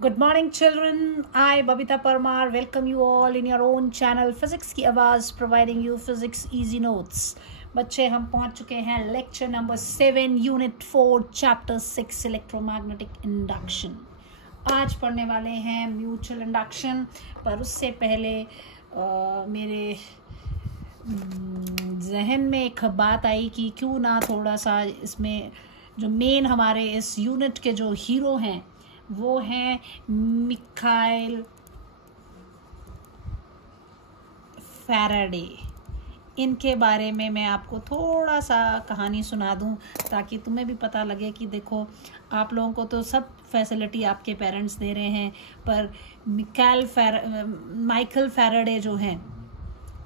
Good morning, children. I, Babita Parmar, welcome you all in your own channel Physics की आवाज़, providing you physics easy notes. बच्चे हम पहुंच चुके हैं lecture number 7 unit 4 chapter 6 electromagnetic induction. आज पढ़ने वाले हैं म्यूचुअल इंडक्शन, पर उससे पहले मेरे जहन में एक बात आई कि क्यों ना थोड़ा सा इसमें जो मेन हमारे इस यूनिट के जो हीरो हैं वो हैं मिखाइल फैराडे. इनके बारे में मैं आपको थोड़ा सा कहानी सुना दूं ताकि तुम्हें भी पता लगे कि देखो, आप लोगों को तो सब फैसिलिटी आपके पेरेंट्स दे रहे हैं, पर माइकल फैराडे जो हैं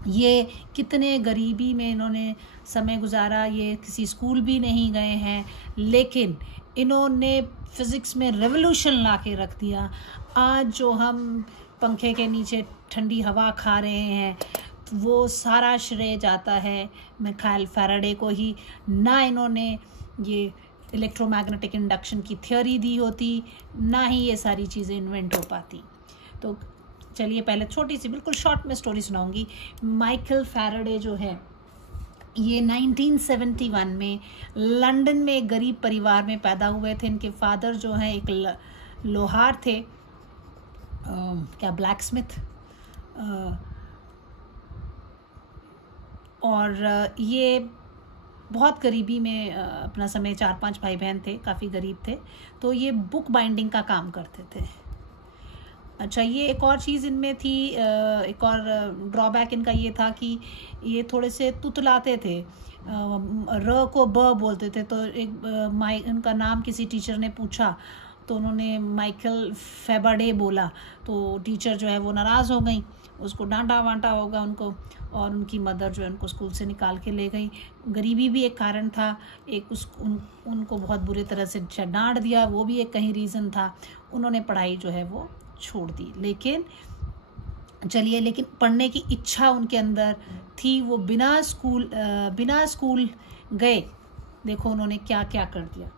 ये कितने गरीबी में इन्होंने समय गुजारा. ये किसी स्कूल भी नहीं गए हैं, लेकिन इन्होंने फिज़िक्स में रेवोल्यूशन ला के रख दिया. आज जो हम पंखे के नीचे ठंडी हवा खा रहे हैं वो सारा श्रेय जाता है मिखाइल फैराडे को ही. ना इन्होंने ये इलेक्ट्रोमैग्नेटिक इंडक्शन की थ्योरी दी होती, ना ही ये सारी चीज़ें इन्वेंट हो पाती. तो चलिए पहले छोटी सी बिल्कुल शॉर्ट में स्टोरी सुनाऊंगी. माइकल फैराडे जो है ये 1971 में लंदन में एक गरीब परिवार में पैदा हुए थे. इनके फादर जो हैं एक लोहार थे, ब्लैक स्मिथ, और ये बहुत गरीबी में अपना समय 4-5 भाई बहन थे, काफ़ी गरीब थे. तो ये बुक बाइंडिंग का काम करते थे. अच्छा, ये एक और चीज़ इनमें थी, एक और ड्रॉबैक इनका ये था कि ये थोड़े से तुतलाते थे, र को ब बोलते थे. तो एक उनका नाम किसी टीचर ने पूछा तो उन्होंने माइकल फैराडे बोला, तो टीचर जो है वो नाराज़ हो गई, उसको डांटा वांटा होगा उनको, और उनकी मदर जो है उनको स्कूल से निकाल के ले गई. गरीबी भी एक कारण था, एक उनको बहुत बुरी तरह से डांट दिया, वो भी एक कहीं रीज़न था. उन्होंने पढ़ाई जो है वो छोड़ दी. लेकिन पढ़ने की इच्छा उनके अंदर थी. वो बिना स्कूल गए देखो उन्होंने क्या क्या कर दिया.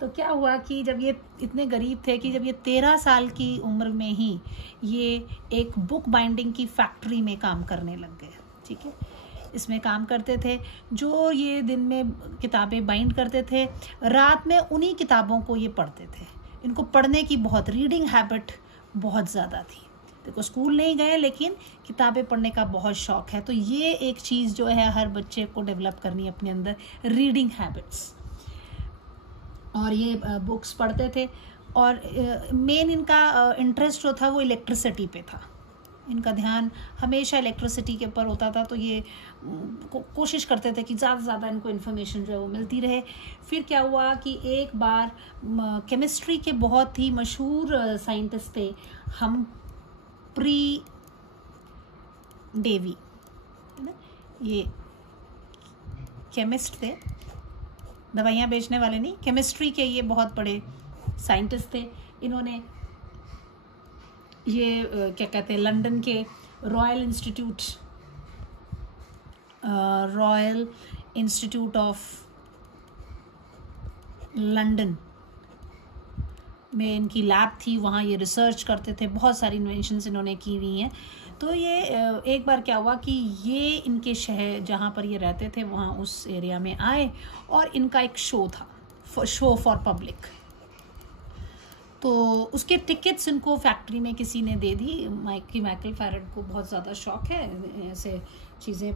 तो क्या हुआ कि जब ये इतने गरीब थे कि जब ये 13 साल की उम्र में ही ये एक बुक बाइंडिंग की फैक्ट्री में काम करने लग गए. ठीक है, इसमें काम करते थे. जो ये दिन में किताबें बाइंड करते थे, रात में उन्हीं किताबों को ये पढ़ते थे. इनको पढ़ने की रीडिंग हैबिट बहुत ज़्यादा थी. देखो, स्कूल नहीं गए लेकिन किताबें पढ़ने का बहुत शौक़ है. तो ये एक चीज़ जो है हर बच्चे को डेवलप करनी है अपने अंदर, रीडिंग हैबिट्स. और ये बुक्स पढ़ते थे. और मेन इनका इंटरेस्ट जो था वो इलेक्ट्रिसिटी पे था. इनका ध्यान हमेशा इलेक्ट्रिसिटी के ऊपर होता था. तो ये कोशिश करते थे कि ज़्यादा से ज़्यादा इनको इन्फॉर्मेशन जो है वो मिलती रहे. फिर क्या हुआ कि एक बार केमिस्ट्री के बहुत ही मशहूर साइंटिस्ट थे हम्फ्री डेवी, है ना. ये केमिस्ट थे, दवाइयाँ बेचने वाले नहीं, केमिस्ट्री के ये बहुत बड़े साइंटिस्ट थे. इन्होंने ये क्या कहते हैं, लंदन के रॉयल इंस्टीट्यूट ऑफ लंदन में इनकी लैब थी. वहाँ ये रिसर्च करते थे, बहुत सारी इन्वेंशंस इन्होंने की हुई हैं. तो ये एक बार क्या हुआ कि ये इनके शहर जहाँ पर ये रहते थे वहाँ उस एरिया में आए और इनका एक शो था, शो फॉर पब्लिक. तो उसके टिकट्स इनको फैक्ट्री में किसी ने दे दी. माइकल फैराडे को बहुत ज़्यादा शौक है ऐसे चीज़ें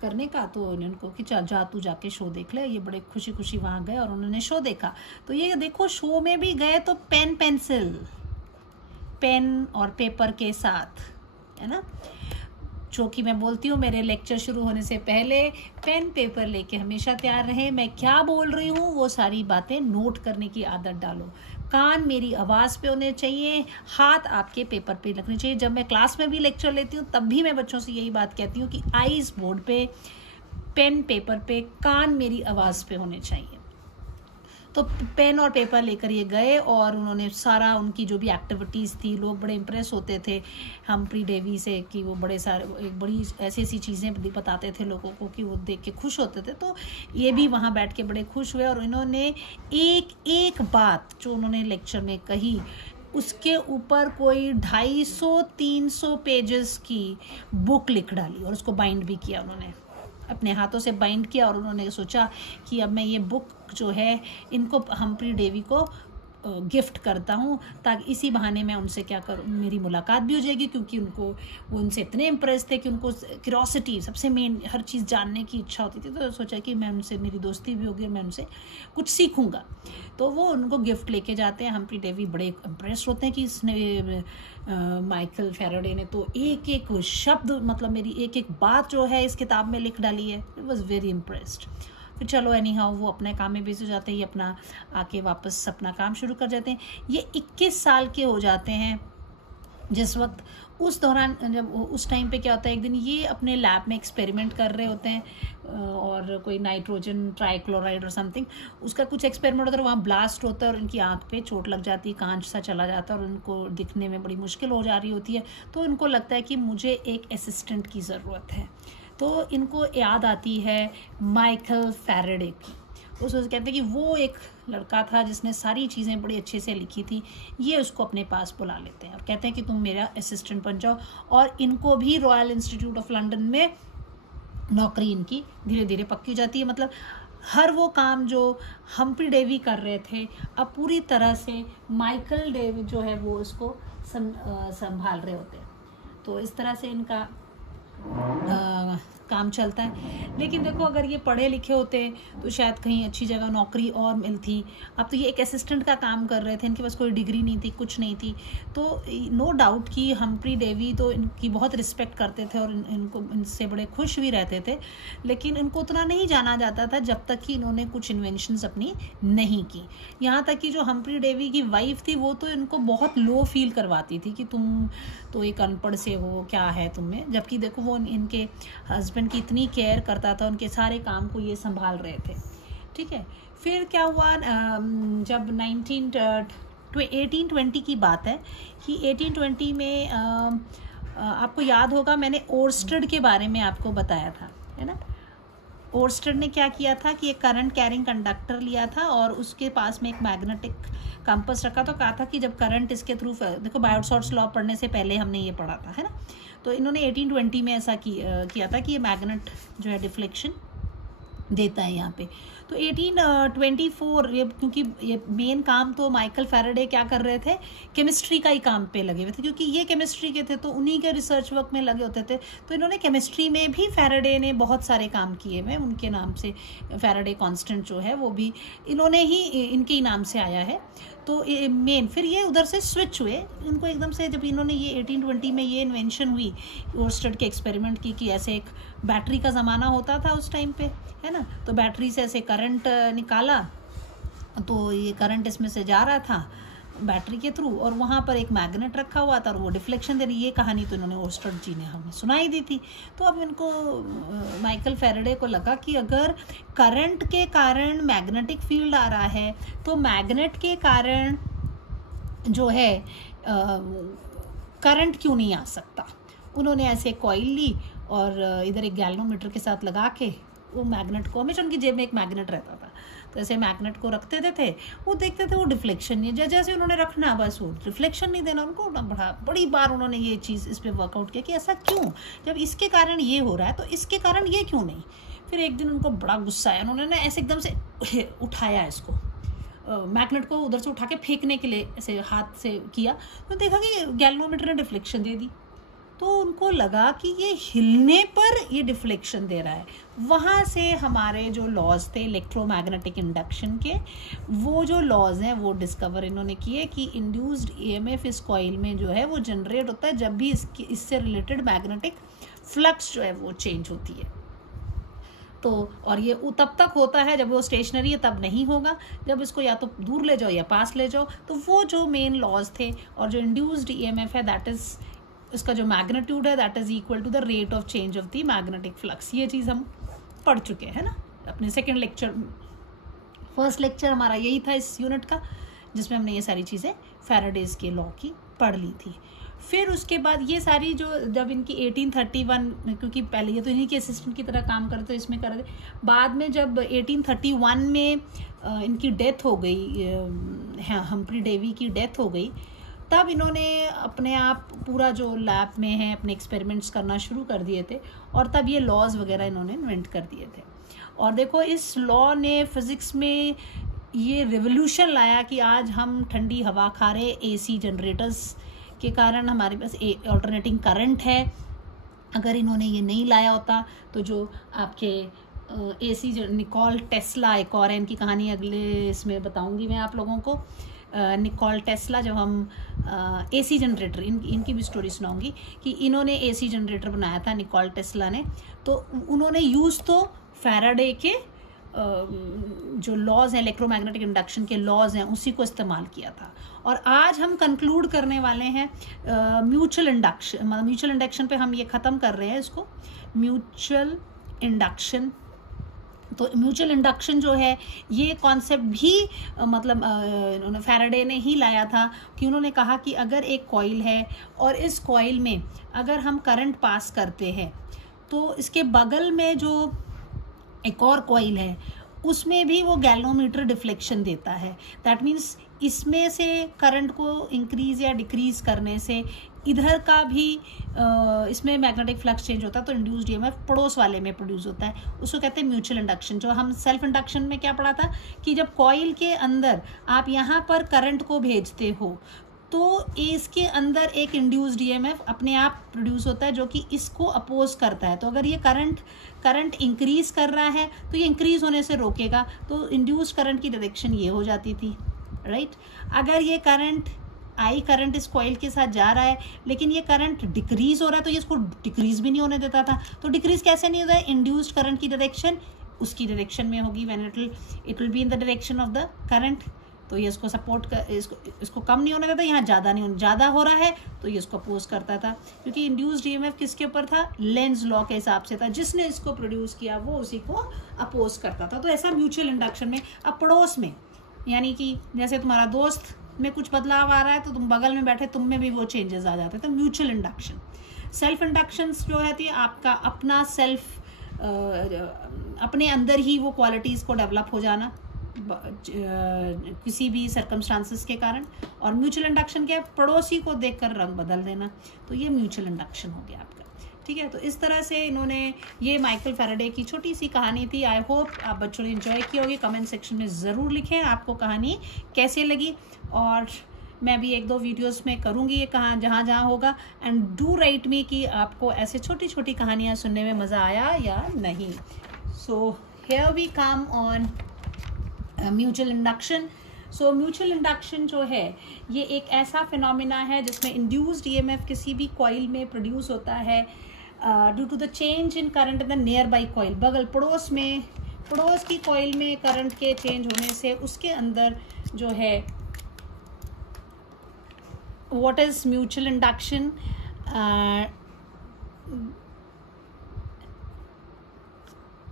करने का. तो इनको कि जा तू जाके शो देख ले. ये बड़े खुशी खुशी वहाँ गए और उन्होंने शो देखा. तो ये देखो, शो में भी गए तो पेन और पेपर के साथ, है ना. जो कि मैं बोलती हूँ मेरे लेक्चर शुरू होने से पहले पेन पेपर लेके हमेशा तैयार रहें. मैं क्या बोल रही हूँ वो सारी बातें नोट करने की आदत डालो. कान मेरी आवाज़ पे होने चाहिए, हाथ आपके पेपर पे लगने चाहिए. जब मैं क्लास में भी लेक्चर लेती हूँ तब भी मैं बच्चों से यही बात कहती हूँ कि आईज बोर्ड पे, पेन पेपर पे, कान मेरी आवाज़ पे होने चाहिए. तो पेन और पेपर लेकर ये गए और उन्होंने सारा उनकी जो भी एक्टिविटीज़ थी, लोग बड़े इम्प्रेस होते थे हम्फ्री डेवी से कि वो बड़े सारे एक बड़ी ऐसी ऐसी चीज़ें बताते थे लोगों को कि वो देख के खुश होते थे. तो ये भी वहाँ बैठ के बड़े खुश हुए और इन्होंने एक एक बात जो उन्होंने लेक्चर में कही उसके ऊपर कोई 250-300 पेजेस की बुक लिख डाली और उसको बाइंड भी किया उन्होंने, अपने हाथों से बाइंड किया। और उन्होंने सोचा कि अब मैं ये बुक जो है इनको हम्फ्री डेवी को गिफ्ट करता हूँ, ताकि इसी बहाने मैं उनसे क्या करूँ, मेरी मुलाकात भी हो जाएगी, क्योंकि वो उनसे इतने इम्प्रेस थे कि उनको क्यूरोसिटी, सबसे मेन हर चीज़ जानने की इच्छा होती थी। तो सोचा कि मैं उनसे, मेरी दोस्ती भी होगी और मैं उनसे कुछ सीखूंगा। तो वो उनको गिफ्ट लेके जाते हैं। हम्फ्री डेवी बड़े इम्प्रेस होते हैं कि इसने माइकल फैराडे ने तो एक एक शब्द, मतलब मेरी एक एक बात जो है इस किताब में लिख डाली है। It was very impressed. फिर चलो एनी हाउ वो अपने काम में बिजी हो जाते हैं, ये अपना आके वापस अपना काम शुरू कर जाते हैं। ये 21 साल के हो जाते हैं जिस वक्त, उस दौरान जब उस टाइम पे क्या होता है, एक दिन ये अपने लैब में एक्सपेरिमेंट कर रहे होते हैं और कोई नाइट्रोजन ट्राइक्लोराइड और समथिंग, उसका कुछ एक्सपेरिमेंट होता है, वहाँ ब्लास्ट होता है और उनकी आंख पे चोट लग जाती है, कांच सा चला जाता है और उनको दिखने में बड़ी मुश्किल हो जा रही होती है। तो उनको लगता है कि मुझे एक असिस्टेंट की ज़रूरत है। तो इनको याद आती है माइकल फैराडे की। उसको कहते हैं कि वो एक लड़का था जिसने सारी चीज़ें बड़ी अच्छे से लिखी थी, ये उसको अपने पास बुला लेते हैं और कहते हैं कि तुम मेरा असिस्टेंट बन जाओ। और इनको भी रॉयल इंस्टीट्यूट ऑफ लंदन में नौकरी इनकी धीरे धीरे पक्की हो जाती है। मतलब हर वो काम जो हम्फ्री डेवी कर रहे थे, अब पूरी तरह से माइकल डेवी जो है वो उसको संभाल रहे होते हैं। तो इस तरह से इनका काम चलता है। लेकिन देखो, अगर ये पढ़े लिखे होते तो शायद कहीं अच्छी जगह नौकरी और मिलती। अब तो ये एक असिस्टेंट का काम कर रहे थे, इनके पास कोई डिग्री नहीं थी, कुछ नहीं थी। तो नो डाउट कि हम्फ्री डेवी तो इनकी बहुत रिस्पेक्ट करते थे और इनको इनसे बड़े खुश भी रहते थे। लेकिन इनको उतना नहीं जाना जाता था जब तक कि इन्होंने कुछ इन्वेंशंस अपनी नहीं की। यहाँ तक कि जो हम्फ्री डेवी की वाइफ थी वो तो इनको बहुत लो फील करवाती थी कि तुम तो एक अनपढ़ से हो, क्या है तुम्हें। जबकि देखो वो इनके हस्बैंड की इतनी केयर करता था, उनके सारे काम को ये संभाल रहे थे। ठीक है, फिर क्या हुआ, जब 1820 की बात है कि 1820 में आपको याद होगा मैंने ओर्स्टेड के बारे में आपको बताया था, है ना। ओर्स्टेड ने क्या किया था कि एक करंट कैरिंग कंडक्टर लिया था और उसके पास में एक मैग्नेटिक कंपास रखा। तो कहा था कि जब करंट इसके थ्रू, देखो बायोट-सॉर्ट्स लॉ पढ़ने से पहले हमने ये पढ़ा था, है ना। तो इन्होंने 1820 में ऐसा किया था कि ये मैग्नेट जो है डिफ्लेक्शन देता है यहाँ पे। तो 1824 ये, क्योंकि ये मेन काम तो माइकल फैराडे क्या कर रहे थे, केमिस्ट्री का ही काम पे लगे हुए थे, क्योंकि ये केमिस्ट्री के थे तो उन्हीं के रिसर्च वर्क में लगे होते थे। तो इन्होंने केमिस्ट्री में भी फैराडे ने बहुत सारे काम किए हुए, उनके नाम से फैराडे कांस्टेंट जो है वो भी इन्होंने ही, इनके ही नाम से आया है। तो मेन फिर ये उधर से स्विच हुए इनको एकदम से, जब इन्होंने ये 1820 में ये इन्वेंशन हुई, ओर्स्टेड के एक्सपेरिमेंट की कि ऐसे एक बैटरी का ज़माना होता था उस टाइम पे, है ना। तो बैटरी से ऐसे करंट निकाला, तो ये करंट इसमें से जा रहा था बैटरी के थ्रू और वहाँ पर एक मैग्नेट रखा हुआ था और वो डिफ्लेक्शन दे रही। ये कहानी तो इन्होंने ओर्स्टेड जी ने हमें सुनाई दी थी। तो अब इनको माइकल फैराडे को लगा कि अगर करंट के कारण मैग्नेटिक फील्ड आ रहा है तो मैग्नेट के कारण जो है करंट क्यों नहीं आ सकता। उन्होंने ऐसे कॉइल ली और इधर एक गैल्वेनोमीटर के साथ लगा के वो मैग्नेट को, हमेशा उनकी जेब में एक मैग्नेट रहता था, तो ऐसे मैग्नेट को रखते थे। वो देखते थे वो डिफ्लेक्शन नहीं, जैसे उन्होंने रखना बस वो रिफ्लेक्शन नहीं देना उनको। बड़ी बार उन्होंने ये चीज़ इस पर वर्कआउट किया कि ऐसा क्यों, जब इसके कारण ये हो रहा है तो इसके कारण ये क्यों नहीं। फिर एक दिन उनको बड़ा गुस्सा आया, उन्होंने ऐसे एकदम से उठाया इसको, मैग्नेट को उधर से उठा के फेंकने के लिए ऐसे हाथ से किया, तो देखा कि गैल्वेनोमीटर ने डिफ्लेक्शन दे दी। तो उनको लगा कि ये हिलने पर ये डिफ्लेक्शन दे रहा है। वहाँ से हमारे जो लॉज थे इलेक्ट्रोमैग्नेटिक इंडक्शन के, वो जो लॉज हैं वो डिस्कवर इन्होंने किए कि इंड्यूस्ड ईएमएफ इस कॉइल में जो है वो जनरेट होता है जब भी इससे रिलेटेड मैग्नेटिक फ्लक्स जो है वो चेंज होती है। तो और ये तब तक होता है जब वो स्टेशनरी है, तब नहीं होगा जब इसको या तो दूर ले जाओ या पास ले जाओ। तो वो जो मेन लॉज थे और जो इंड्यूस्ड ईएमएफ है दैट इज, इसका जो मैग्नीट्यूड है that is equal to the rate of change of the magnetic flux. ये चीज़ हम पढ़ चुके हैं ना अपने सेकंड लेक्चर। फर्स्ट लेक्चर हमारा यही था इस यूनिट का, जिसमें हमने ये सारी चीज़ें फैराडेज के लॉ की पढ़ ली थी। फिर उसके बाद ये सारी जो, जब इनकी 1831, क्योंकि पहले ये तो इन्हीं के असिस्टेंट की तरह काम करते थे, इसमें कर रहे थे, बाद में जब 1831 में इनकी डेथ हो गई, हम्फ्री डेवी की डेथ हो गई, तब इन्होंने अपने आप पूरा जो लैब में है अपने एक्सपेरिमेंट्स करना शुरू कर दिए थे, और तब ये लॉज वगैरह इन्होंने इन्वेंट कर दिए थे। और देखो इस लॉ ने फिज़िक्स में ये रिवोल्यूशन लाया कि आज हम ठंडी हवा खा रहे, एसी जनरेटर्स के कारण हमारे पास ऑल्टरनेटिंग करंट है। अगर इन्होंने ये नहीं लाया होता तो जो आपके एसी निकोल टेस्ला, एक और है इनकी कहानी अगले इसमें बताऊंगी मैं आप लोगों को। निकोल टेस्ला, जब हम एसी जनरेटर, इनकी भी स्टोरी सुनाऊंगी कि इन्होंने एसी जनरेटर बनाया था निकोल टेस्ला ने। तो उन्होंने यूज़ तो फैराडे के जो लॉज हैं, इलेक्ट्रोमैग्नेटिक इंडक्शन के लॉज हैं, उसी को इस्तेमाल किया था। और आज हम कंक्लूड करने वाले हैं म्यूचुअल इंडक्शन। म्यूचुअल इंडक्शन पे हम ये ख़त्म कर रहे हैं इसको, म्यूचुअल इंडक्शन। तो म्यूचुअल इंडक्शन जो है ये कॉन्सेप्ट भी मतलब उन्होंने फैराडे ने ही लाया था कि उन्होंने कहा कि अगर एक कॉइल है और इस कॉइल में अगर हम करंट पास करते हैं तो इसके बगल में जो एक और कॉइल है उसमें भी वो गैल्वेनोमीटर डिफ्लेक्शन देता है। दैट मीन्स इसमें से करंट को इंक्रीज या डिक्रीज करने से इधर का भी इसमें मैग्नेटिक फ्लक्स चेंज होता है, तो इंड्यूस्ड ईएमएफ पड़ोस वाले में प्रोड्यूस होता है। उसको कहते हैं म्यूचुअल इंडक्शन। जो हम सेल्फ इंडक्शन में क्या पढ़ा था कि जब कॉइल के अंदर आप यहाँ पर करंट को भेजते हो तो इसके अंदर एक इंड्यूस्ड ईएमएफ अपने आप प्रोड्यूस होता है जो कि इसको अपोज करता है। तो अगर ये करंट इंक्रीज कर रहा है तो ये इंक्रीज होने से रोकेगा, तो इंड्यूस्ड करंट की डायरेक्शन ये हो जाती थी, राइट। अगर ये करंट इस कॉइल के साथ जा रहा है लेकिन ये करंट डिक्रीज हो रहा है तो ये इसको डिक्रीज भी नहीं होने देता था। तो डिक्रीज कैसे नहीं होता है? इंड्यूस्ड करंट की डायरेक्शन उसकी डायरेक्शन में होगी, when it will be in the direction of the current. तो ये इसको सपोर्ट कर, इसको कम नहीं होने देता, यहाँ ज़्यादा हो रहा है तो ये इसको अपोज करता था, क्योंकि इंड्यूस्ड ईएमएफ किसके ऊपर था? लेंज लॉ के हिसाब से था। जिसने इसको प्रोड्यूस किया वो उसी को अपोज करता था। तो ऐसा म्यूचुअल इंडक्शन में अब पड़ोस में, यानी कि जैसे तुम्हारा दोस्त में कुछ बदलाव आ रहा है तो तुम बगल में बैठे तुम में भी वो चेंजेस आ जाते हैं, तो म्यूचुअल इंडक्शन। सेल्फ इंडक्शन जो है आपका अपना सेल्फ अपने अंदर ही वो क्वालिटीज़ को डेवलप हो जाना किसी भी सर्कमस्टांसेस के कारण। और म्यूचुअल इंडक्शन क्या है? पड़ोसी को देखकर रंग बदल देना। तो ये म्यूचुअल इंडक्शन हो गया आपका, ठीक है। तो इस तरह से इन्होंने, ये माइकल फैराडे की छोटी सी कहानी थी। आई होप आप बच्चों ने एंजॉय की होगी। कमेंट सेक्शन में ज़रूर लिखें आपको कहानी कैसे लगी, और मैं भी 1-2 वीडियोस में करूँगी ये जहाँ होगा। एंड डू राइट मी कि आपको ऐसे छोटी छोटी कहानियाँ सुनने में मज़ा आया या नहीं। So here we come on mutual induction. So mutual induction जो है ये एक ऐसा फिनोमिना है जिसमें इंड्यूस्ड ईएमएफ किसी भी कॉइल में प्रोड्यूस होता है due to the change in current in the nearby coil. पड़ोस की कॉइल में करंट के चेंज होने से उसके अंदर जो है व्हाट इज म्यूचुअल इंडक्शन।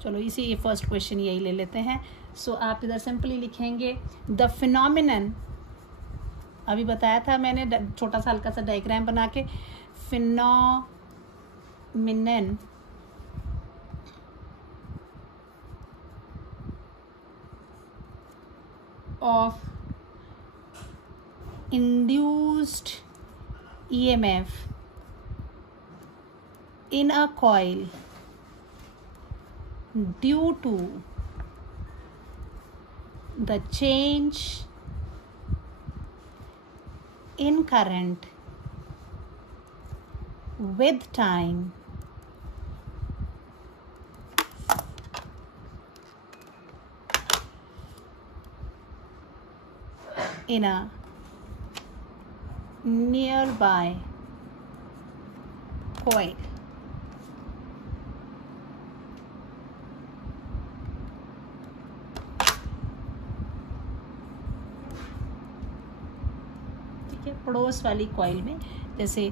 चलो ये फर्स्ट क्वेश्चन यही ले लेते हैं। सो आप इधर सिंपली लिखेंगे द फिनोमिनन, अभी बताया था मैंने छोटा सा हल्का सा डायग्राम बना के, phenomenon of induced EMF in a coil due to the change in current with time in a nearby coil. पड़ोस वाली कॉइल में, जैसे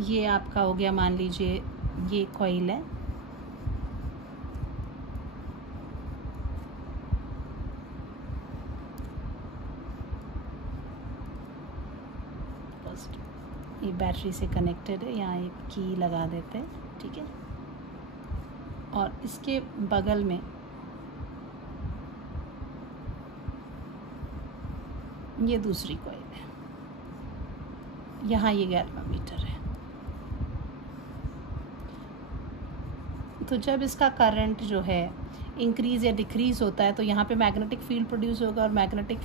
ये आपका हो गया, मान लीजिए ये कॉइल है, ये बैटरी से कनेक्टेड है, यहाँ एक की लगा देते हैं, ठीक है। और इसके बगल में ये दूसरी कॉइल है, यहाँ ये गैल्वेनोमीटर है। तो जब इसका करंट जो है इंक्रीज या डिक्रीज होता है तो यहाँ पे मैग्नेटिक फील्ड प्रोड्यूस होगा, और मैग्नेटिक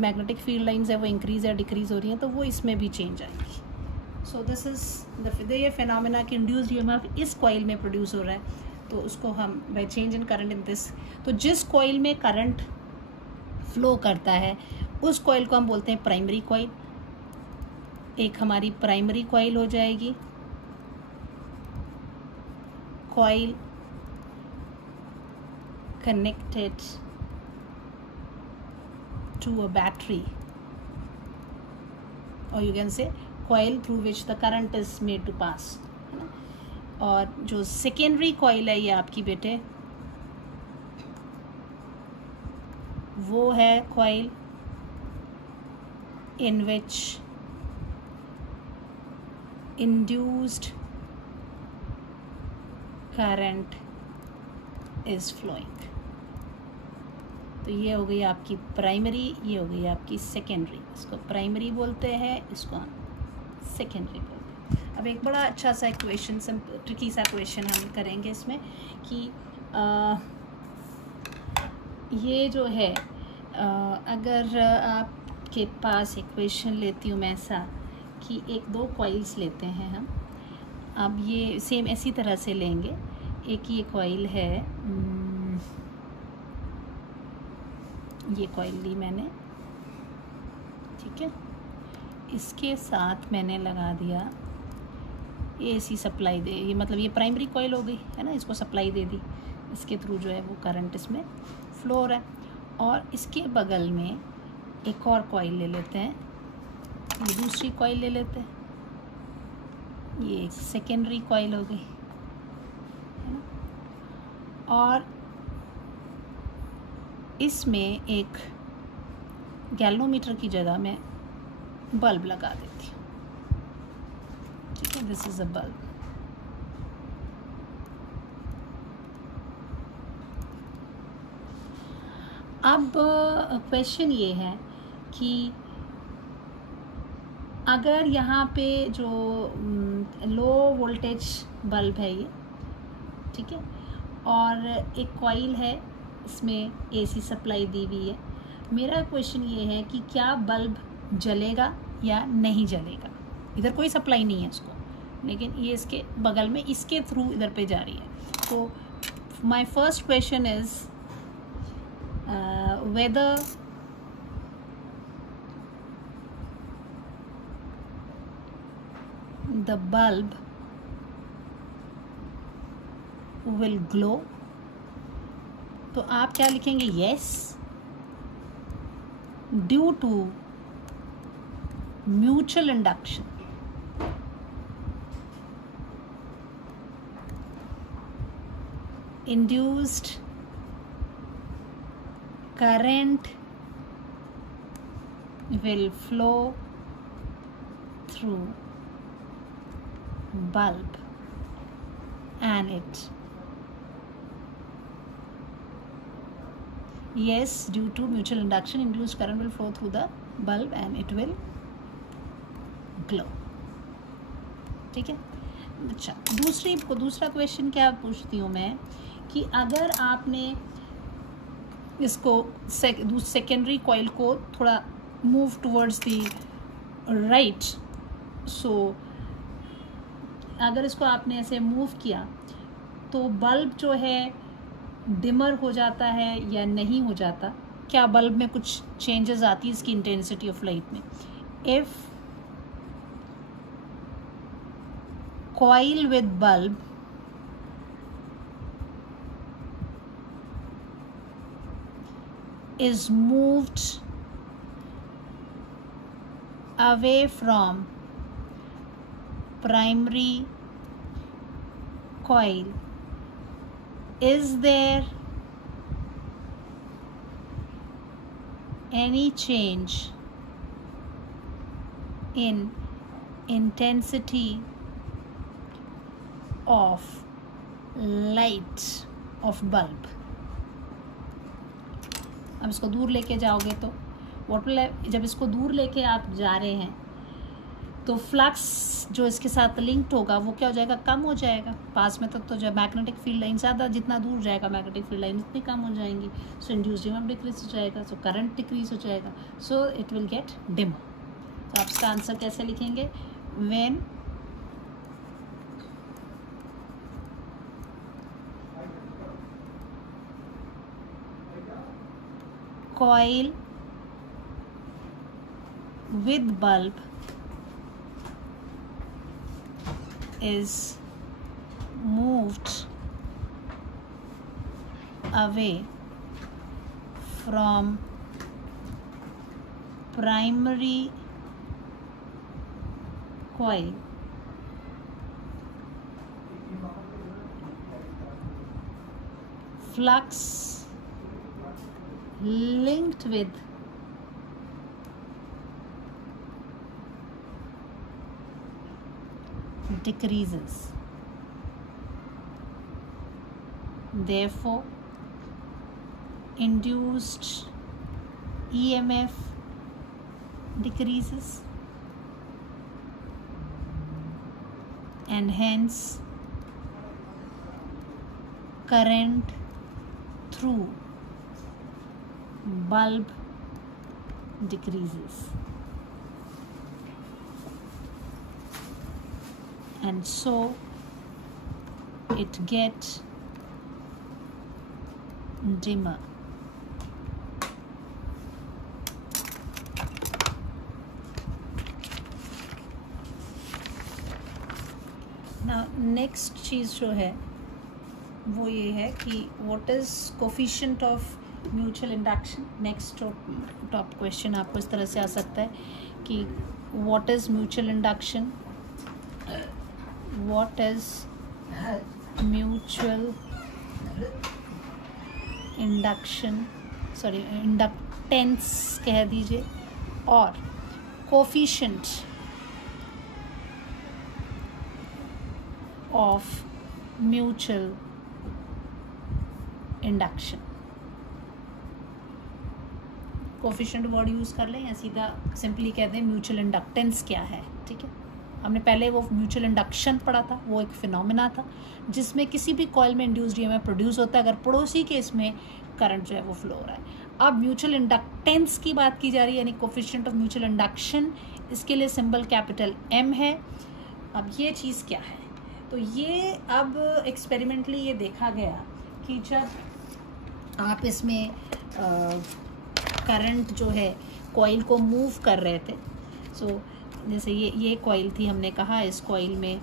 मैग्नेटिक फील्ड लाइंस है वो इंक्रीज या डिक्रीज हो रही हैं, तो वो इसमें भी चेंज आएगी। सो दिस इज ये फिनोमेना कि इंड्यूस्ड ईएमएफ इस कॉइल में प्रोड्यूस हो रहा है, तो उसको हम by change in current in this, तो जिस कॉइल में करंट फ्लो करता है उस कॉइल को हम बोलते हैं प्राइमरी कॉइल। एक हमारी प्राइमरी कॉइल हो जाएगी, coil connected to a battery, or you can say coil through which the current is made to pass, है ना। और जो सेकेंडरी कॉइल है ये आपकी बेटे, वो है coil in which induced current is flowing। तो ये हो गई आपकी प्राइमरी, ये हो गई आपकी सेकेंडरी। इसको प्राइमरी बोलते हैं, इसको हम सेकेंडरी बोलते हैं। अब एक बड़ा अच्छा सा क्वेश्चन, ट्रिकी सा क्वेश्चन हम करेंगे इसमें कि ये जो है अगर आपके पास एक क्वेश्चन लेती हूँ मैं ऐसा कि एक दो कॉइल्स लेते हैं हम, अब ये सेम ऐसी तरह से लेंगे। एक ये कॉइल है, ये कॉइल ली मैंने, ठीक है, इसके साथ मैंने लगा दिया एसी सप्लाई दे, ये मतलब ये प्राइमरी कॉइल हो गई है ना, इसको सप्लाई दे दी, इसके थ्रू जो है वो करंट इसमें फ्लो हो रहा है। और इसके बगल में एक और कॉइल ले लेते हैं, ये दूसरी कॉइल ले लेते हैं, ये एक सेकेंडरी कॉइल हो गई है ना। और इसमें एक गैल्वेनोमीटर की जगह मैं बल्ब लगा देती हूँ, ठीक है, दिस इज अ बल्ब। अब क्वेश्चन ये है कि अगर यहाँ पे जो लो वोल्टेज बल्ब है ये, ठीक है, और एक कॉइल है, इसमें एसी सप्लाई दी हुई है, मेरा क्वेश्चन ये है कि क्या बल्ब जलेगा या नहीं जलेगा। इधर कोई सप्लाई नहीं है इसको, लेकिन ये इसके बगल में इसके थ्रू इधर पे जा रही है। तो my first question is whether the bulb will glow. तो आप क्या लिखेंगे, yes due to mutual induction, induced current will flow through bulb and it, yes, due to mutual induction induced current will flow through the bulb and it will glow, ठीक है। अच्छा, दूसरा question क्या पूछती हूँ मैं कि अगर आपने इसको सेकेंडरी कॉइल को थोड़ा मूव टुवर्ड्स दी राइट, सो अगर इसको आपने ऐसे मूव किया तो बल्ब जो है डिमर हो जाता है या नहीं हो जाता, क्या बल्ब में कुछ चेंजेस आती है इसकी इंटेंसिटी ऑफ लाइट में। If coil with bulb is moved away from primary coil, is there any change in intensity of light of bulb? अब इसको दूर लेके जाओगे तो व्हाट विल, जब इसको दूर लेके आप जा रहे हैं तो फ्लक्स जो इसके साथ लिंक्ड होगा वो क्या हो जाएगा, कम हो जाएगा। पास में तक तो जो मैग्नेटिक फील्ड लाइन ज़्यादा, जितना दूर जाएगा मैग्नेटिक फील्ड लाइन उतनी कम हो जाएंगी। सो इंड्यूस्ड ईएमएफ डिक्रीज हो जाएगा, सो करंट डिक्रीज हो जाएगा, so it will get dim. तो आप इसका आंसर कैसे लिखेंगे, when coil with bulb is moved away from primary coil, flux linked with decreases. Therefore, induced EMF decreases and hence current through bulb decreases, and so it gets dimmer. Now next चीज़ जो है वो ये है कि what is coefficient of mutual induction. Next top question आपको इस तरह से आ सकता है कि what is mutual induction, what is mutual induction, sorry inductance कह दीजिए, और coefficient of mutual induction. Coefficient word use कर लें या सीधा सिंपली कह दें म्यूचुअल इंडक्टेंस क्या है। ठीक है, हमने पहले वो म्यूचुअल इंडक्शन पढ़ा था, वो एक फिनोमिना था जिसमें किसी भी कॉइल में इंड्यूस्ड ईएमएफ प्रोड्यूस होता है अगर पड़ोसी के इसमें करंट जो है वो फ्लो हो रहा है। अब म्यूचुअल इंडक्टेंस की बात की जा रही है, यानी कोफिशिएंट ऑफ म्यूचुअल इंडक्शन, इसके लिए सिंबल कैपिटल एम है। अब ये चीज़ क्या है, तो ये अब एक्सपेरिमेंटली ये देखा गया कि जब आप इसमें करंट जो है कॉइल को मूव कर रहे थे, सो जैसे ये कॉइल थी, हमने कहा इस कॉइल में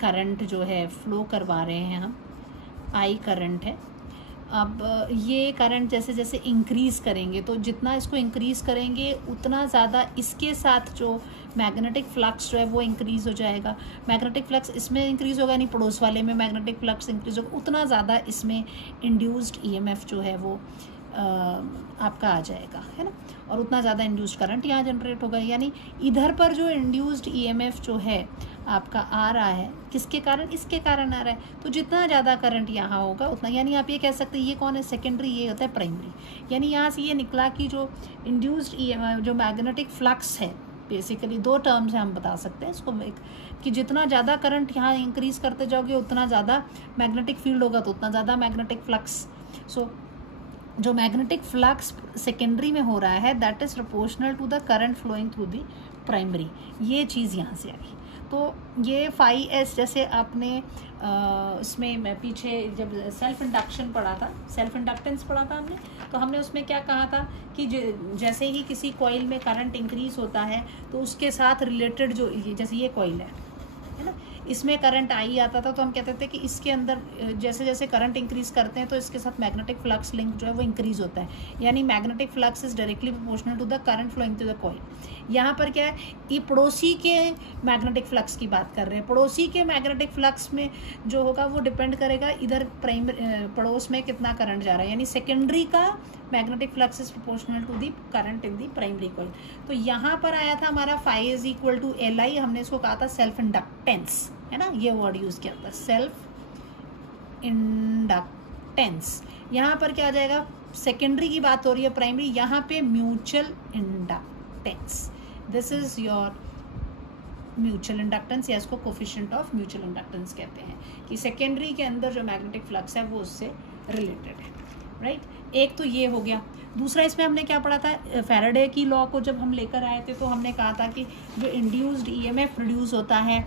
करंट जो है फ्लो करवा रहे हैं हम, आई करंट है। अब ये करंट जैसे जैसे इंक्रीज़ करेंगे तो जितना इसको इंक्रीज़ करेंगे उतना ज़्यादा इसके साथ जो मैग्नेटिक फ्लक्स जो है वो इंक्रीज़ हो जाएगा। मैग्नेटिक फ्लक्स इसमें इंक्रीज़ होगा, नहीं पड़ोस वाले में मैग्नेटिक फ्लक्स इंक्रीज़ होगा, उतना ज़्यादा इसमें इंड्यूस्ड ईएमएफ जो है वो आपका आ जाएगा, है ना, और उतना ज़्यादा इंड्यूस्ड करंट यहाँ जनरेट होगा। यानी इधर पर जो इंड्यूस्ड ईएमएफ जो है आपका आ रहा है, किसके कारण, इसके कारण आ रहा है, तो जितना ज़्यादा करंट यहाँ होगा उतना, यानी आप ये कह सकते हैं ये कौन है, सेकेंडरी, ये होता है प्राइमरी। यानी यहाँ से ये निकला कि जो इंड्यूस्ड ईएमएफ जो मैग्नेटिक फ्लक्स है, बेसिकली दो टर्म से हम बता सकते हैं इसको, एक कि जितना ज़्यादा करंट यहाँ इंक्रीज़ करते जाओगे उतना ज़्यादा मैग्नेटिक फील्ड होगा तो उतना ज़्यादा मैग्नेटिक फ्लक्स। सो जो मैग्नेटिक फ्लक्स सेकेंडरी में हो रहा है that is proportional to the current flowing through the primary. ये चीज़ यहाँ से आई। तो ये फाई एस, जैसे आपने इसमें मैं पीछे जब सेल्फ इंडक्शन पढ़ा था, सेल्फ इंडक्टेंस पढ़ा था हमने, तो हमने उसमें क्या कहा था कि जैसे ही किसी कॉइल में करंट इंक्रीज होता है तो उसके साथ रिलेटेड जो जैसे ये कॉइल है ना, इसमें करंट आई आता था तो हम कहते थे कि इसके अंदर जैसे जैसे करंट इंक्रीज करते हैं तो इसके साथ मैग्नेटिक फ्लक्स लिंक जो है वो इंक्रीज होता है, यानी magnetic flux is directly proportional to the current flowing to the coil. यहाँ पर क्या है, ये पड़ोसी के मैग्नेटिक फ्लक्स की बात कर रहे हैं। पड़ोसी के मैग्नेटिक फ्लक्स में जो होगा वो डिपेंड करेगा इधर पड़ोस में कितना करंट जा रहा है, यानी सेकेंडरी का magnetic flux is proportional to the current in the primary coil. तो यहाँ पर आया था हमारा phi is equal to L I, हमने इसको कहा था सेल्फ इंडक्टेंस, है ना, ये वर्ड यूज किया था सेल्फ इंडक्टेंस। यहाँ पर क्या आ जाएगा, सेकेंडरी की बात हो रही है, प्राइमरी, यहाँ पे mutual inductance. This is your mutual inductance, या इसको कोफिशिएंट ऑफ म्यूचुअल इंडक्टेंस कहते हैं, कि सेकेंडरी के अंदर जो मैग्नेटिक फ्लक्स है वो उससे रिलेटेड है, राइट। एक तो ये हो गया। दूसरा इसमें हमने क्या पढ़ा था, फैराडे की लॉ को जब हम लेकर आए थे तो हमने कहा था कि जो इंड्यूस्ड ईएमएफ प्रोड्यूस होता है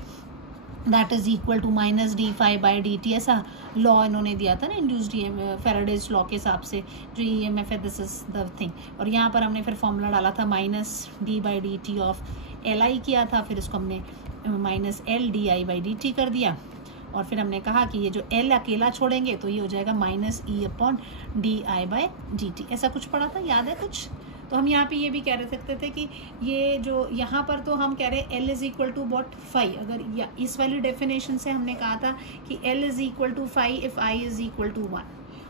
that is equal to minus d five by d t, ऐसा लॉ इन्होंने दिया था ना इंड्यूस्ड ईएमएफ, फैराडेज लॉ के हिसाब से जो ईएमएफ है दिस इज द थिंग। और यहाँ पर हमने फिर फॉर्मूला डाला था minus D by d T of L I किया था, फिर इसको हमने minus L D I by d T कर दिया, और फिर हमने कहा कि ये जो एल अकेला छोड़ेंगे तो ये हो जाएगा minus E upon D I by d t, ऐसा कुछ पढ़ा था, याद है कुछ। तो हम यहाँ पे ये भी कह सकते थे कि ये जो यहाँ पर तो हम कह रहे हैं L is equal to what phi, अगर इस वाली डेफिनेशन से हमने कहा था कि L is equal to phi if I is equal to 1,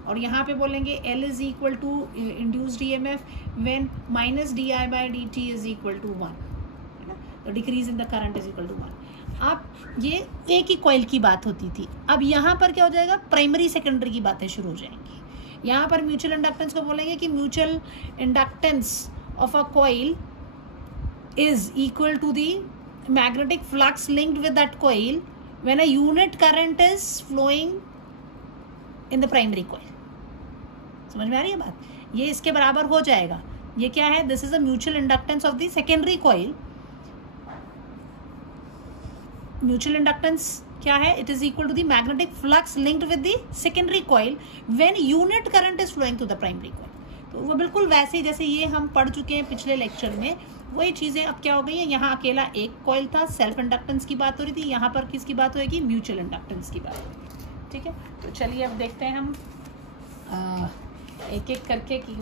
और यहाँ पे बोलेंगे L is equal to induced EMF when minus d I by d t is equal to 1, है ना, तो decrease in the current is equal to 1। अब ये एक ही कॉइल की बात होती थी, अब यहाँ पर क्या हो जाएगा, प्राइमरी सेकेंडरी की बातें शुरू हो जाएंगी। यहाँ पर म्यूचुअल इंडक्टेंस को बोलेंगे कि mutual inductance of a coil is equal to the magnetic flux linked with that coil when a unit current is flowing in the primary coil. समझ में आ रही है बात, ये इसके बराबर हो जाएगा। ये क्या है, this is the mutual inductance of the secondary coil. Mutual inductance क्या है, it is equal to the magnetic flux linked with the secondary coil when unit current is flowing to the primary coil. तो वो बिल्कुल वैसे ही जैसे ये हम पढ़ चुके हैं पिछले लेक्चर में, वही चीजें अब क्या हो गई है, यहाँ अकेला एक कॉइल था, सेल्फ इंडक्टेंस की बात हो रही थी, यहाँ पर किसकी बात होगी, म्यूचुअल इंडक्टेंस की बात होगी। ठीक है, तो चलिए अब देखते हैं हम एक एक करके कि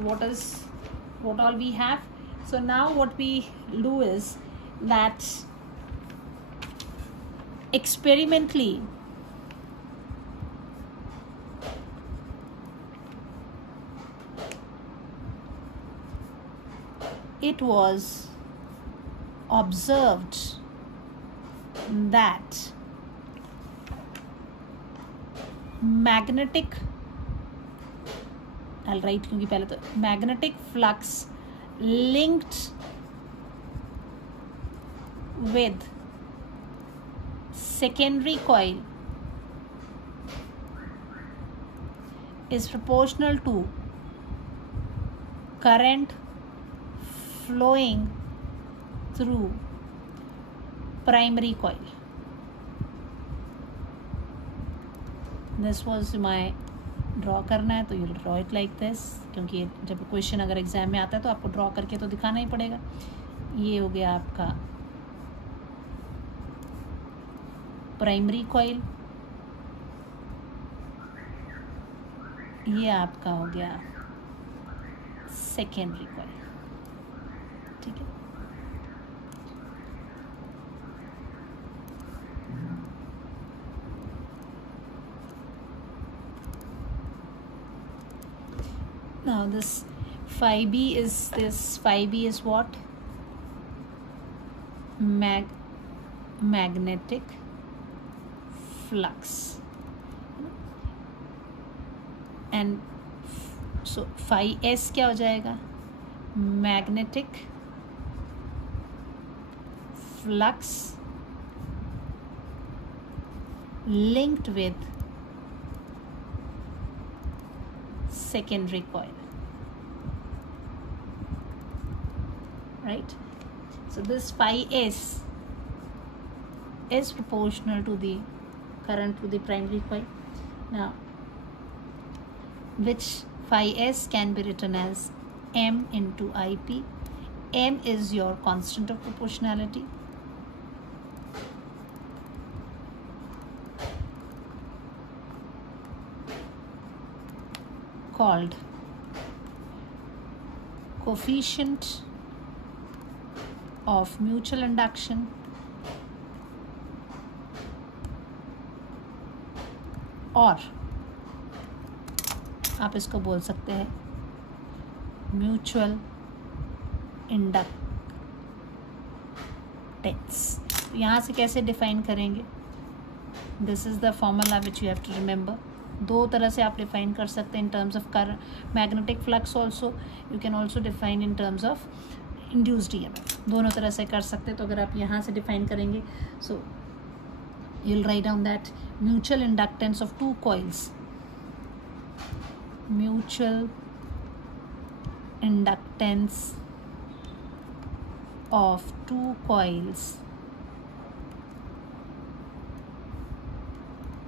what all we have. So now what we do is that experimentally it was observed that magnetic, I'll write क्योंकि पहले तो magnetic flux linked with secondary coil is proportional to current flowing through primary coil. This was my draw करना है, तो you draw it like this, क्योंकि जब question अगर exam में आता है तो आपको ड्रॉ करके तो दिखाना ही पड़ेगा। ये हो गया आपका प्राइमरी कॉइल, ये आपका हो गया सेकेंडरी कॉइल। ठीक है, now this phi b is what, magnetic flux, and so phi s क्या हो जाएगा, magnetic flux linked with secondary coil, right? So this phi s is proportional to the current to the primary coil. Now which phi s can be written as m into ip. M is your constant of proportionality, called coefficient of mutual induction और आप इसको बोल सकते हैं mutual inductance. यहाँ से कैसे define करेंगे, this is the formula which you have to remember. दो तरह से आप डिफाइन कर सकते हैं, in terms of magnetic flux also, you can also define in terms of induced EMF, दोनों तरह से कर सकते। तो अगर आप यहाँ से डिफाइन करेंगे, सो you'll write down that mutual inductance of two coils, mutual inductance of two coils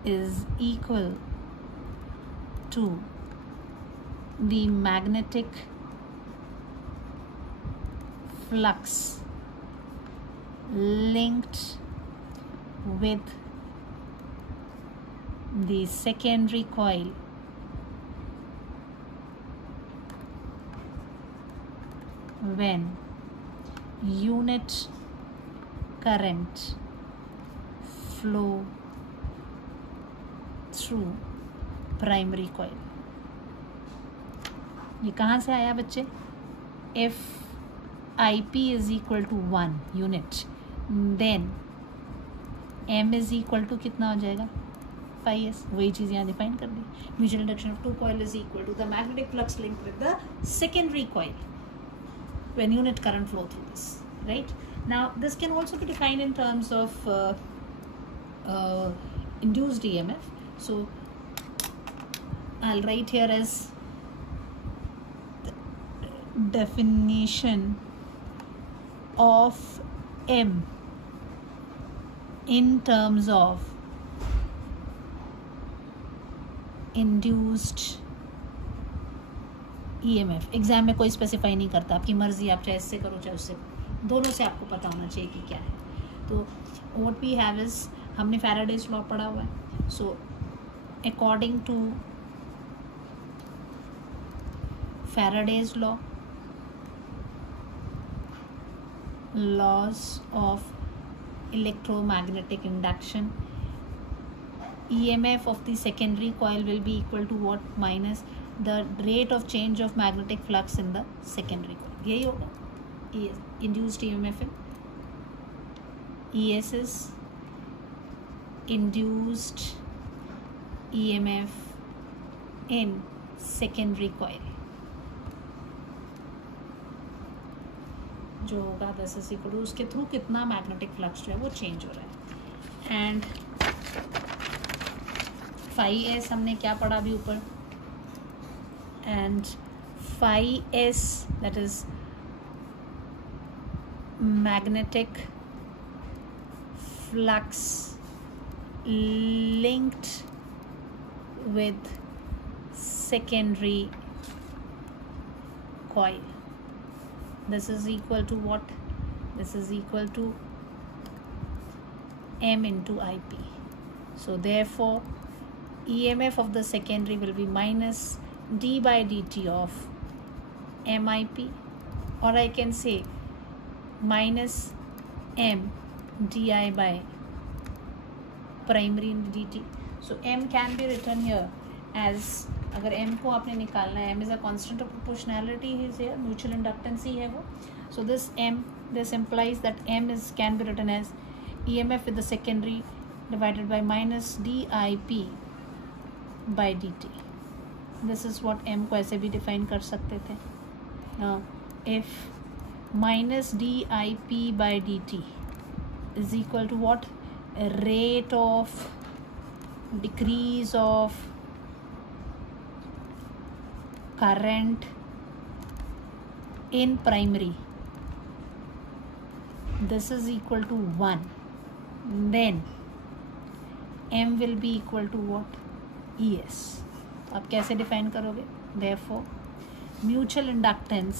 is equal to the magnetic flux linked with the secondary coil when unit current flow through primary coil। ये कहाँ से आया बच्चे? If IP is equal to 1 unit, then M is equal to कितना हो जाएगा? phi s। वही चीज़ यहाँ डिफाइन कर दी। Mutual induction of two coil is equal to the magnetic flux linked with the secondary coil when unit current flow through this, right? Now this can also be defined in terms of induced EMF. So I'll write here as the definition of M in terms of induced EMF। Exam में कोई specify नहीं करता, आपकी मर्जी, आप चाहे इससे करो चाहे उससे, दोनों से आपको पता होना चाहिए कि क्या है। तो व्हाट वी हैव इज, हमने फैराडेज लॉ पढ़ा हुआ है। So according to Faraday's law, laws of electromagnetic induction, EMF of the secondary coil will be equal to what? Minus the rate of change of magnetic flux in the secondary coil। यही होगा induced EMF है। ES is induced EMF in secondary coil। जो होगा दस is equal to उसके through कितना magnetic flux जो है वो चेंज हो रहा है। एंड फाई एस हमने क्या पढ़ा अभी ऊपर, and phi S that is magnetic flux linked with secondary coil. This is equal to what? This is equal to M into IP. So therefore EMF of the secondary will be minus d by dt of MIP, or I can say minus M di by primary dt. So M can be written here as, अगर M को आपने निकालना है, M is a constant of proportionality is here, mutual inductance ही है वो. So this M, this implies that M is can be written as EMF with the secondary divided by minus dIP by dt. This is what M को ऐसे भी define कर सकते थे. Now if minus dIP by dt is equal to what? A rate of decrease of current in primary, this is equal to 1, then M will be equal to what? ES. आप कैसे define करोगे? Therefore mutual inductance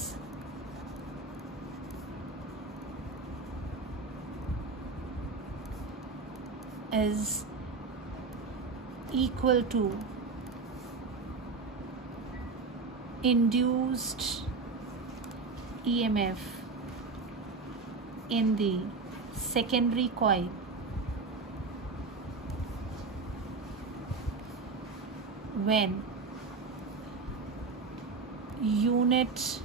is equal to induced EMF in the secondary coil when unit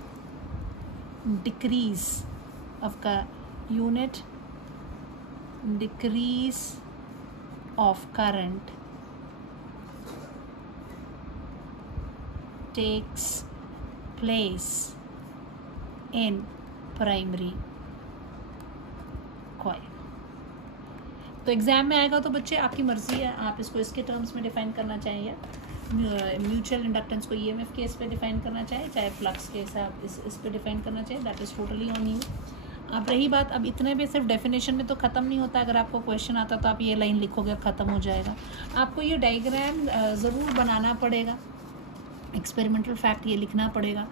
decrease of current takes place in primary coil. तो exam में आएगा तो बच्चे आपकी मर्जी है, आप इसको इसके टर्म्स में डिफाइन करना चाहिए, म्यूचुअल इंडक्टेंस को ईएमएफ के इस पे डिफाइन करना चाहिए, चाहे फ्लक्स के हिसाब इस पे डिफाइन करना चाहिए, that is totally on you. अब रही बात, अब इतने भी सिर्फ डेफिनेशन में तो ख़त्म नहीं होता, अगर आपको क्वेश्चन आता तो आप ये लाइन लिखोगे ख़त्म हो जाएगा। आपको ये डायग्राम ज़रूर बनाना पड़ेगा, एक्सपेरिमेंटल फैक्ट ये लिखना पड़ेगा,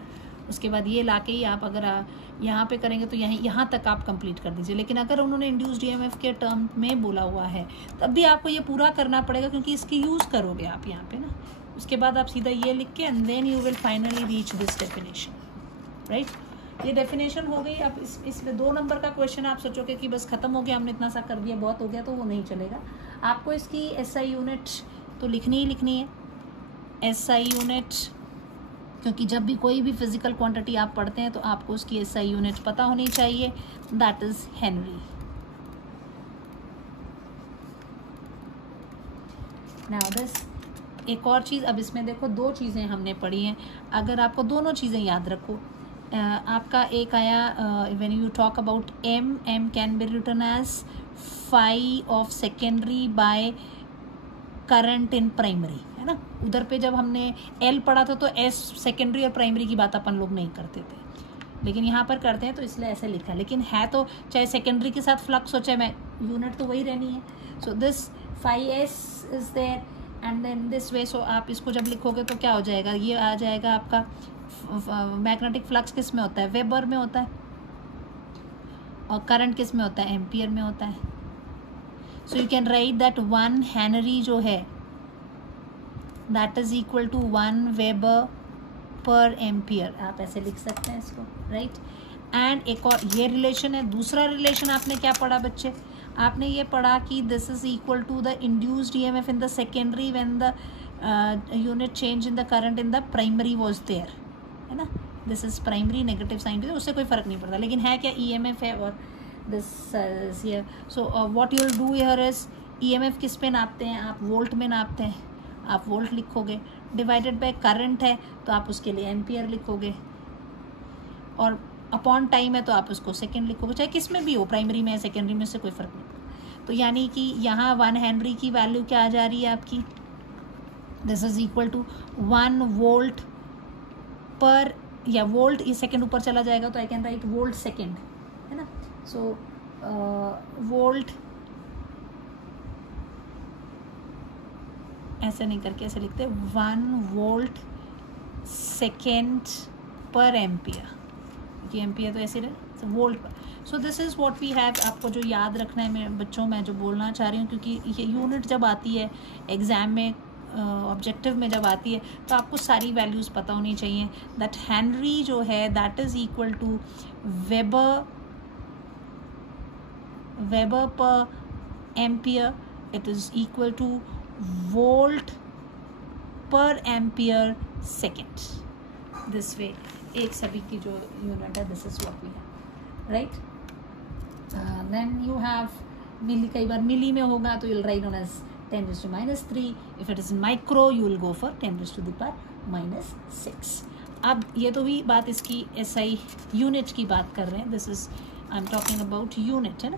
उसके बाद ये लाके ही आप अगर यहाँ पे करेंगे तो यहाँ तक आप कंप्लीट कर दीजिए। लेकिन अगर उन्होंने इंड्यूस्ड ईएमएफ के टर्म में बोला हुआ है तब भी आपको ये पूरा करना पड़ेगा, क्योंकि इसकी यूज़ करोगे आप यहाँ पे ना। उसके बाद आप सीधा ये लिख के and then you will finally reach this definition, right. ये डेफिनेशन हो गई। अब इसमें 2 नंबर का क्वेश्चन आप सोचोगे कि बस ख़त्म हो गया, हमने इतना सा कर दिया, बहुत हो गया, तो वो नहीं चलेगा। आपको इसकी एसआई यूनिट तो लिखनी ही लिखनी है, एसआई यूनिट, क्योंकि जब भी कोई भी फिजिकल क्वांटिटी आप पढ़ते हैं तो आपको उसकी एसआई यूनिट पता होनी चाहिए, that is Henry. Now this एक और चीज़, अब इसमें देखो 2 चीज़ें हमने पढ़ी हैं, अगर आपको दोनों चीज़ें याद रखो। आपका एक आया when you talk about M can be written as phi of secondary by current in primary, है ना। उधर पे जब हमने एल पढ़ा था तो एस सेकेंडरी और प्राइमरी की बात अपन लोग नहीं करते थे, लेकिन यहाँ पर करते हैं तो इसलिए ऐसे लिखा है। लेकिन है तो चाहे सेकेंडरी के साथ फ्लक्स हो चाहे मैं, यूनिट तो वही रहनी है। So this phi s is there and then this way. सो आप इसको जब लिखोगे तो क्या हो जाएगा, ये आ जाएगा आपका मैग्नेटिक फ्लक्स किस में होता है, वेबर में होता है, और करंट किस में होता है, एम्पियर में होता है। So you can write that 1 henry जो है that is equal to 1 weber per ampere, आप ऐसे लिख सकते हैं इसको, राइट। एंड एक और ये रिलेशन है। दूसरा रिलेशन आपने क्या पढ़ा बच्चे, आपने ये पढ़ा कि this is equal to the induced EMF in the secondary when the unit change in the current in the primary was there, है ना। This is primary, negative sign, उससे कोई फर्क नहीं पड़ता, लेकिन है क्या, ईएमएफ है और this is here. So what you will do here is, EMF किस पे नापते हैं आप, वोल्ट में नापते हैं, आप वोल्ट लिखोगे, डिवाइडेड बाय करंट है तो आप उसके लिए एम्पियर लिखोगे, और अपॉन टाइम है तो आप उसको सेकेंड लिखोगे, चाहे किस में भी हो, प्राइमरी में सेकेंडरी में, से कोई फर्क नहीं पड़ता। तो यानी कि यहाँ 1 हेनरी की वैल्यू क्या आ जा रही है आपकी, this is equal to 1 volt per, या वोल्ट ये सेकेंड ऊपर चला जाएगा तो I can write volt second, है ना। सो वोल्ट ऐसे नहीं करके ऐसे लिखते, 1 वोल्ट सेकेंड पर एम्पियर, क्योंकि एम्पियर तो ऐसे रहे वोल्ट पर। So this is what we have. आपको जो याद रखना है मेरे बच्चों, मैं जो बोलना चाह रही हूँ, क्योंकि ये यूनिट जब आती है एग्ज़ाम में, ऑब्जेक्टिव में जब आती है तो आपको सारी वैल्यूज़ पता होनी चाहिए। दैट हेनरी जो है that is equal to weber per ampere, it is equal to volt per ampere second. This way एक सभी की जो यूनिट है, this is what we have, right. Then you have milli, कई बार मिली में होगा तो you'll write on as 10⁻³ if it is in micro you will go for 10⁻⁻6। अब ये तो भी बात इसकी एसआई यूनिट की बात कर रहे हैं, this is I am talking about unit, है ना।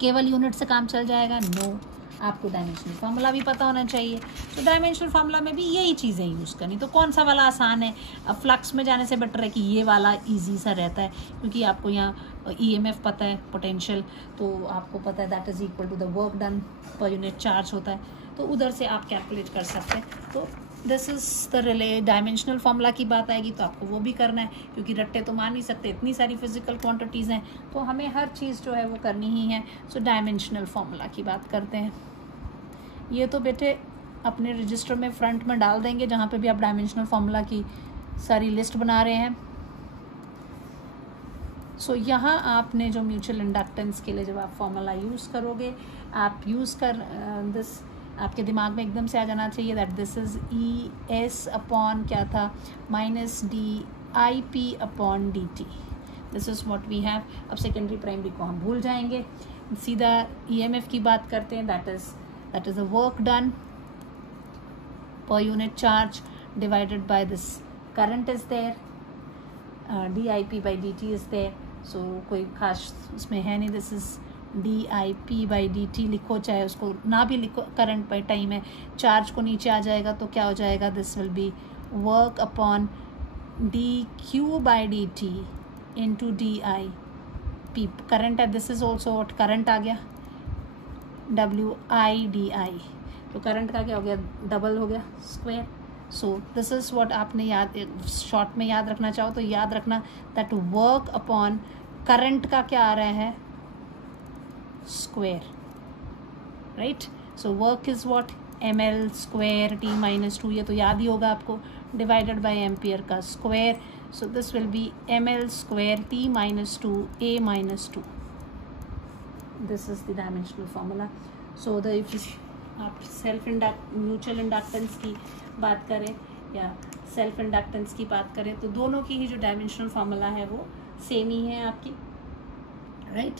केवल यूनिट से काम चल जाएगा, नो, आपको डायमेंशनल फार्मूला भी पता होना चाहिए। तो डायमेंशनल फार्मूला में भी यही चीज़ें यूज़ करनी। तो कौन सा वाला आसान है, अब फ्लक्स में जाने से बेटर है कि ये वाला इजी सा रहता है, क्योंकि आपको यहाँ ईएमएफ पता है, पोटेंशियल तो आपको पता है that is equal to the work done per unit charge होता है, तो उधर से आप कैलकुलेट कर सकते हैं। तो this is the relay. Dimensional formula की बात आएगी तो आपको वो भी करना है, क्योंकि रट्टे तो मान नहीं सकते, इतनी सारी फिजिकल क्वांटिटीज़ हैं, तो हमें हर चीज़ जो है वो करनी ही है। सो डायमेंशनल फार्मूला की बात करते हैं। ये तो बेटे अपने रजिस्टर में फ्रंट में डाल देंगे, जहाँ पे भी आप डायमेंशनल फार्मूला की सारी लिस्ट बना रहे हैं। सो यहाँ आपने जो म्यूचुअल इंडक्टेंस के लिए जब आप फार्मूला यूज़ करोगे, आप यूज़ कर दिस, आपके दिमाग में एकदम से आ जाना चाहिए that this is E S upon क्या था, -dIP/dt। This is what we have. अब सेकेंडरी प्राइमरी को हम भूल जाएंगे, सीधा ईएमएफ की बात करते हैं। That is the work done per unit charge divided by this current is there, dip/dt is there, so कोई खास उसमें है नहीं. दिस इज dip/dt लिखो, चाहे उसको ना भी लिखो, करंट बाई टाइम है. चार्ज को नीचे आ जाएगा तो क्या हो जाएगा, this will be work upon dq/dt into dip. Current है, this is also what, current आ गया, wi/di. तो करंट का क्या हो गया, डबल हो गया, square. So this is what आपने याद, शॉर्ट में याद रखना चाहो तो याद रखना दैट वर्क अपॉन करंट का क्या आ रहा है, square, right. So work is what, ml square t-2, ये तो याद ही होगा आपको, डिवाइडेड बाय एम्पियर का square. So this will B ml square t-2 a-2. This is the dimensional formula. So the आप म्यूचुअल इंडक्टेंस की बात करें या सेल्फ इंडक्टेंस की बात करें तो दोनों की ही जो डायमेंशनल फार्मूला है वो सेम ही है आपकी, राइट.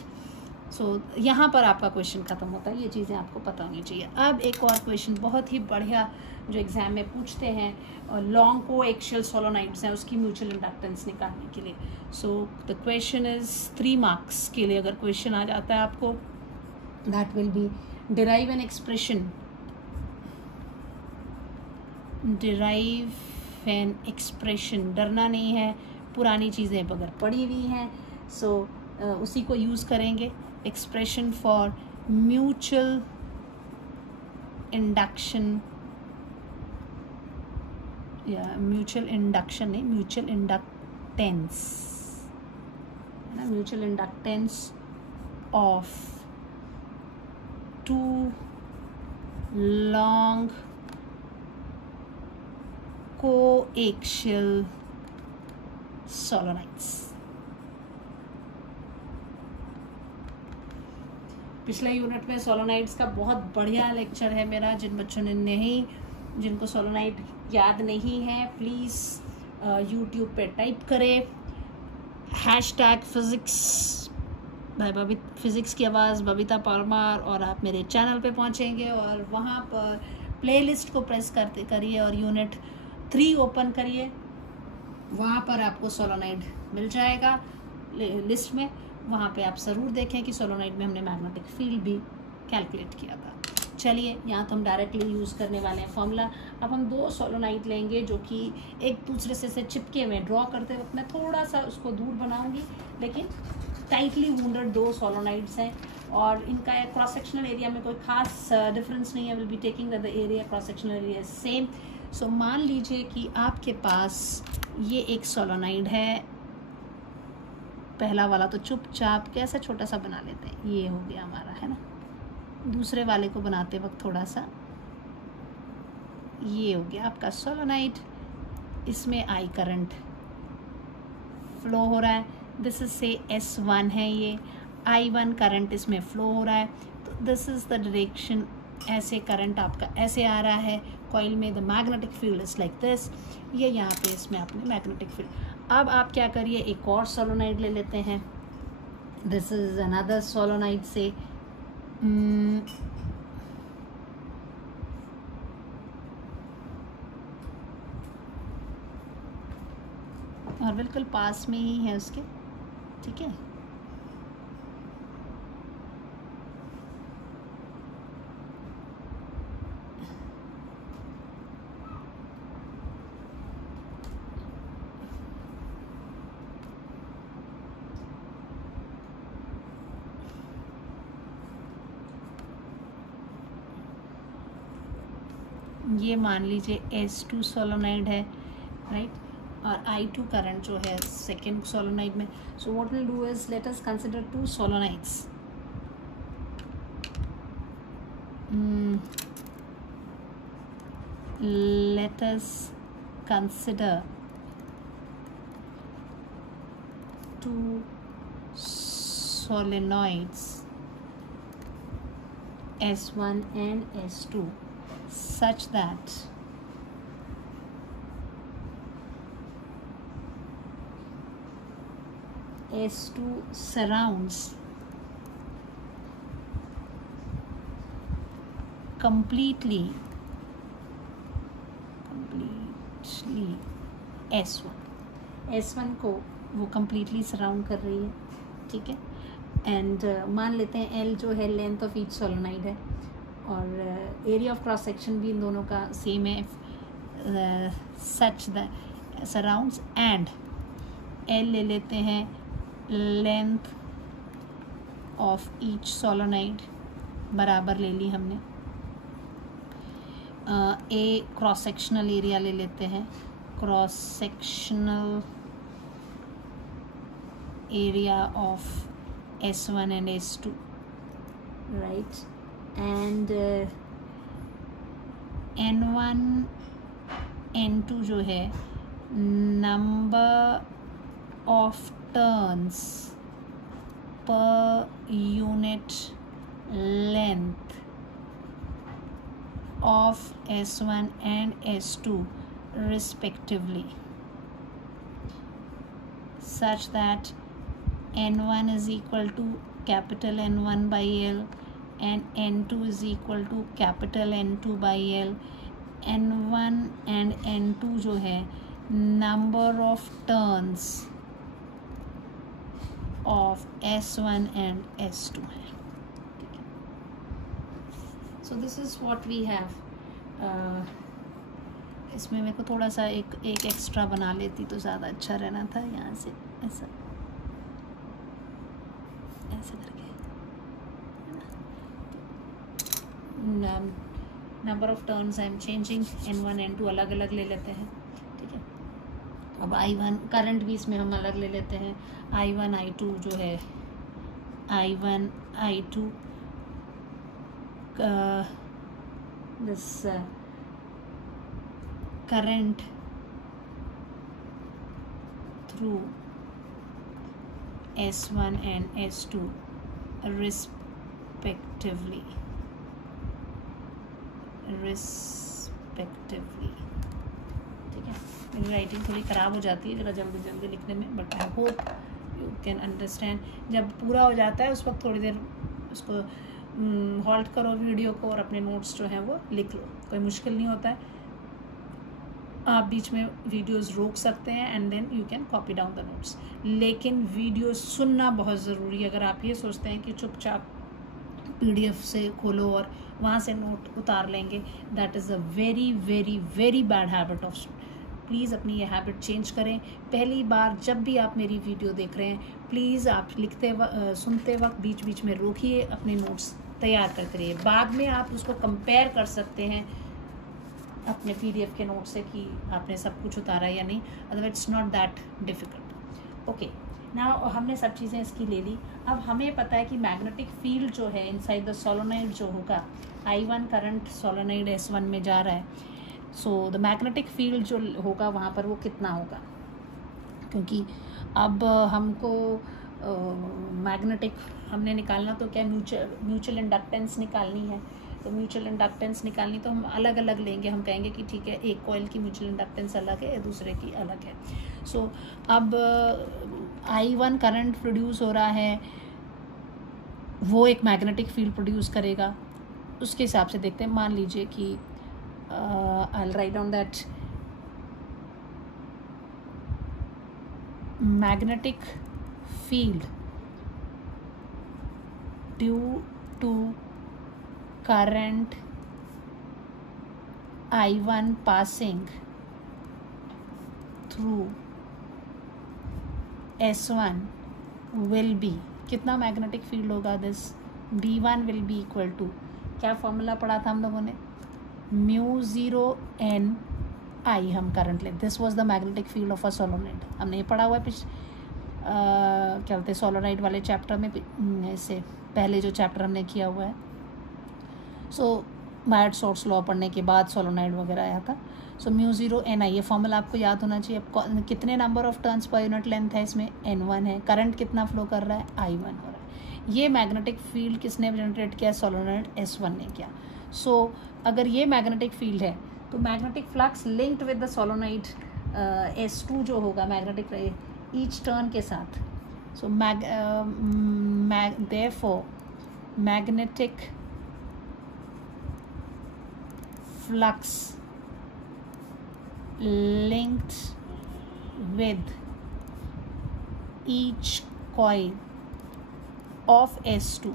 सो यहाँ पर आपका क्वेश्चन खत्म होता है, ये चीज़ें आपको पता होनी चाहिए. अब एक और क्वेश्चन बहुत ही बढ़िया जो एग्जाम में पूछते हैं, लॉन्ग को एक्शियल सोलोनाइड्स हैं उसकी म्यूचुअल इंडक्टेंस निकालने के लिए. So the question is 3 marks के लिए अगर क्वेश्चन आ जाता है आपको, that will B derive an expression, डरना नहीं है, पुरानी चीज़ें अगर पढ़ी हुई हैं सो उसी को यूज़ करेंगे. एक्सप्रेशन फॉर म्यूचुअल इंडक्शन, या म्यूचुअल इंडक्शन नहीं, म्यूचुअल इंडक्टेंस है ना, mutual inductance of 2 long coaxial solenoids. पिछले यूनिट में सोलोनाइड्स का बहुत बढ़िया लेक्चर है मेरा. जिन बच्चों ने जिनको सोलोनाइड याद नहीं है प्लीज़ यूट्यूब पे टाइप करें #physics बाय फिज़िक्स की आवाज़ बबीता परमार, और आप मेरे चैनल पे पहुंचेंगे और वहां पर प्लेलिस्ट को प्रेस करिए और यूनिट 3 ओपन करिए. वहां पर आपको सोलोनाइड मिल जाएगा लिस्ट में. वहां पे आप ज़रूर देखें कि सोलोनाइड में हमने मैग्नेटिक फील्ड भी कैलकुलेट किया था. चलिए, यहाँ तो हम डायरेक्टली यूज़ करने वाले हैं फॉर्मूला. अब हम 2 सोलोनाइड लेंगे जो कि एक दूसरे से चिपके हुए. ड्रॉ करते वक्त मैं थोड़ा सा उसको दूर बनाऊंगी, लेकिन टाइटली वूंडेड 2 सोलोनाइड्स हैं और इनका क्रॉस सेक्शनल एरिया में कोई खास डिफरेंस नहीं है. Will be taking the area, cross sectional area same. So मान लीजिए कि आपके पास ये एक सोलोनाइड है, पहला वाला तो चुपचाप कैसा छोटा सा बना लेते हैं, ये हो गया हमारा, है ना. दूसरे वाले को बनाते वक्त थोड़ा सा, ये हो गया आपका सोलोनाइड. इसमें आई करंट फ्लो हो रहा है. दिस इज से S1 है, ये I1 करंट इसमें फ्लो हो रहा है. तो दिस इज द डायरेक्शन, ऐसे करंट आपका ऐसे आ रहा है कॉइल में. The magnetic field is like this. ये यहाँ पे इसमें आपने मैग्नेटिक फील्ड. अब आप क्या करिए, एक और सोलोनाइड ले लेते हैं. दिस इज अनदर सोलोनाइड से और बिल्कुल पास में ही है उसके, ठीक है. ये मान लीजिए S2 सोलोनाइड है, राइट. और I2 करंट जो है सेकेंड सोलोनाइड में. So what will do is let us consider 2 सोलोनाइड्स. let us consider 2 solenoids S1 and S2 such that S2 surrounds completely S1 को वो कम्प्लीटली सराउंड कर रही है, ठीक है। एंड मान लेते हैं एल जो है लेंथ ऑफ ईच सोलोनाइड है, और एरिया ऑफ क्रॉस सेक्शन भी इन दोनों का सेम है, सच द सराउंड्स। एंड एल ले लेते हैं लेंथ ऑफ ईच सोलोनाइड, बराबर ले ली हमने। ए क्रॉस सेक्शनल एरिया ले लेते हैं, cross sectional area of S1 and S2, right? And N1 N2 जो है number of turns per unit length of S1 and S2 respectively, such that N1 is equal to capital N1 by L and N2 is equal to capital N2 by L. N1 and N2 जो है number of turns of S1 and S2 है, ठीक है। So this is what we have. इसमें मेरे को थोड़ा सा एक एक्स्ट्रा बना लेती तो ज़्यादा अच्छा रहना था, यहाँ से ऐसा करके, number of turns I am changing, N1 N2 अलग अलग ले लेते हैं, ठीक है। अब I1 करंट भी इसमें हम अलग ले लेते हैं, I1 I2 जो है I1 I2 this current through S1 and S2 respectively, ठीक है। मेरी राइटिंग थोड़ी ख़राब हो जाती है ज़रा जल्दी जल्दी लिखने में, but I hope you can understand. जब पूरा हो जाता है उस वक्त थोड़ी देर उसको हॉल्ट करो वीडियो को और अपने नोट्स जो हैं वो लिख लो, कोई मुश्किल नहीं होता है। आप बीच में वीडियोस रोक सकते हैं and then you can copy down the notes, लेकिन वीडियो सुनना बहुत ज़रूरी है। अगर आप ये सोचते हैं कि चुपचाप PDF से खोलो और वहाँ से नोट उतार लेंगे, that is a very very very bad habit of student. Please अपनी ये हैबिट चेंज करें। पहली बार जब भी आप मेरी वीडियो देख रहे हैं, प्लीज़ आप सुनते वक्त बीच बीच में रोकिए, अपने नोट्स तैयार करते रहिए। बाद में आप उसको कंपेयर कर सकते हैं अपने PDF के नोट से कि आपने सब कुछ उतारा या नहीं, otherwise it's not that difficult. Okay, now हमने सब चीज़ें इसकी ले ली। अब हमें पता है कि मैग्नेटिक फील्ड जो है इनसाइड द सोलोनाइड जो होगा, I1 करंट सोलोनाइड S1 में जा रहा है, सो द मैग्नेटिक फील्ड जो होगा वहाँ पर वो कितना होगा, क्योंकि अब हमको मैग्नेटिक हमने निकालना तो क्या म्यूचुअल इंडक्टेंस निकालनी है। तो म्यूचुअल इंडक्टेंस निकालनी तो हम अलग अलग लेंगे, हम कहेंगे कि ठीक है एक कॉइल की म्यूचुअल इंडक्टेंस अलग है, दूसरे की अलग है। सो अब I1 करंट प्रोड्यूस हो रहा है, वो एक मैग्नेटिक फील्ड प्रोड्यूस करेगा, उसके हिसाब से देखते हैं। मान लीजिए कि I will write down that magnetic field due to current I1 passing through S1 will be, कितना मैग्नेटिक फील्ड होगा, this B1 will be equal to, क्या फॉर्मूला पढ़ा था हम लोगों ने, μ0 Ni हम करंट ले, this was the magnetic field of a solenoid. हमने ये पढ़ा हुआ है क्या बोलते हैं सोलोनाइड वाले चैप्टर में, इससे पहले जो चैप्टर हमने किया हुआ है। सो मायर्स लॉ पढ़ने के बाद सोलोनाइड वगैरह आया था। सो μ0 Ni, ये फॉर्मूला आपको याद होना चाहिए। अब कितने number of turns per unit length है इसमें, N1 है, करंट कितना फ्लो कर रहा है, I1 हो रहा है। ये मैग्नेटिक फील्ड किसने जनरेट किया, सोलोनाइड S1 ने किया। सो अगर ये मैग्नेटिक फील्ड है तो magnetic flux linked with the solenoid S2 जो होगा मैग्नेटिक ईच टर्न के साथ। So therefore magnetic flux linked with each coil of S2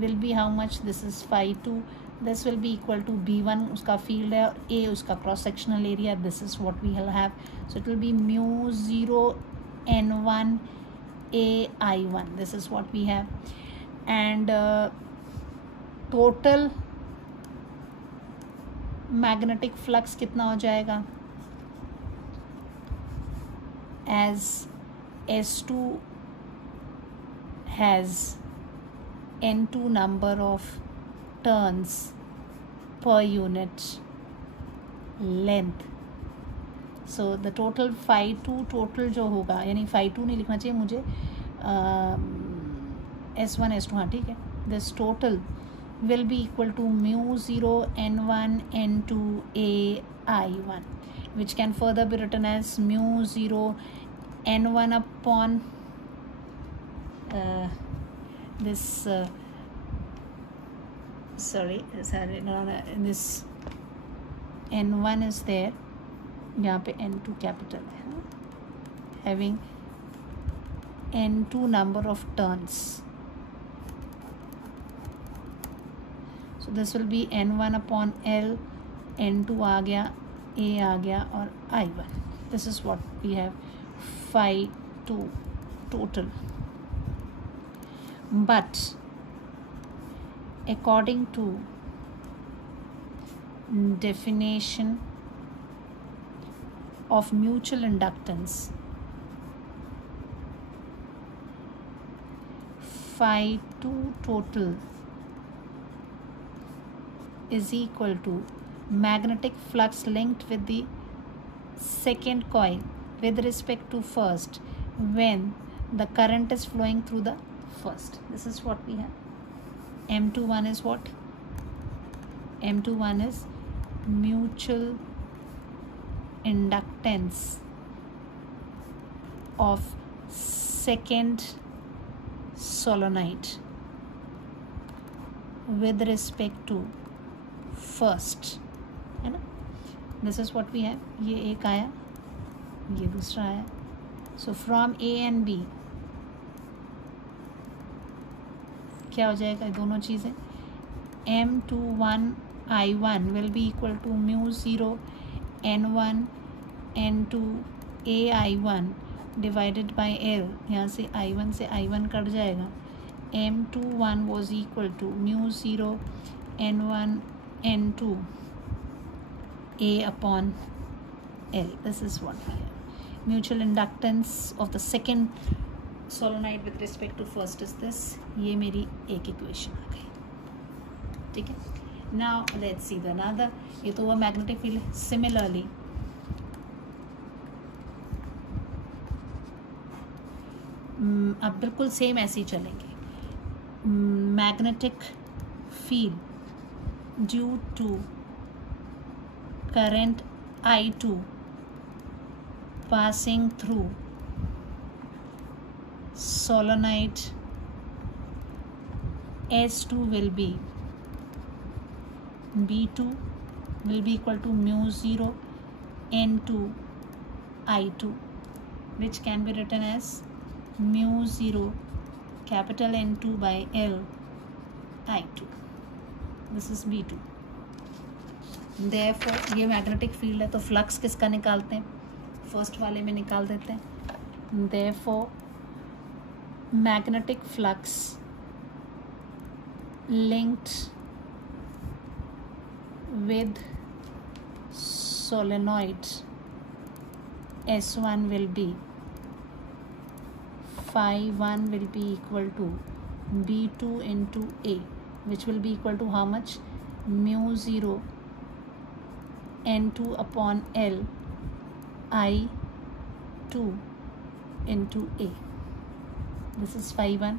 will be how much? This is phi 2. This will be equal to B1 उसका field है और A उसका cross sectional area. This is what we will have. So it will be mu 0 N1 A I1. This is what we have. And total magnetic flux कितना हो जाएगा? As S2 has N2 number of turns per unit length, so the total phi 2 total जो होगा, यानी phi 2 नहीं लिखना चाहिए मुझे, S1 S2, हाँ ठीक है, this total will be equal to mu 0 N1 N2 A I1, which can further be written as mu 0 N1 upon this this N1 is there, यहाँ पे N2 capital है, having N2 number of turns. So this will be N1 upon L, N2 आ गया, A आ गया और I1. This is what we have, phi 2 total. But according to definition of mutual inductance, phi 2 total is equal to magnetic flux linked with the second coil with respect to first when the current is flowing through the first. This is what we have. M21 is what? M21 is mutual inductance of second solenoid with respect to first, है ना? This is what we have. ये एक आया, ये दूसरा आया. So from A and B क्या हो जाएगा? दोनों चीज़ें M21 I1 will be equal to mu 0 N1 N2 A I1 divided by L. यहाँ से I1 से I1 कट जाएगा. M21 was equal to mu 0 N1 N2 A upon L. This is what we have. Mutual inductance of the second solenoid with respect to first is this. ये मेरी एक equation आ गई, ठीक है. Now let's see the another. ये तो हुआ magnetic field. Similarly अब बिल्कुल सेम ऐसे ही चलेंगे. Magnetic field due to current I2 passing through solenoid S2 will be B2 will be equal to mu 0 N2 I2, which can be written as mu 0 capital N2 by L I2. This is B2. Therefore ये magnetic field है, तो flux किसका निकालते हैं? First वाले में निकाल देते हैं. Therefore magnetic flux linked with solenoid S1 will be phi 1 will be equal to B2 into A, which will be equal to how much? Mu 0 N2 upon L I2 into A. This is phi 1,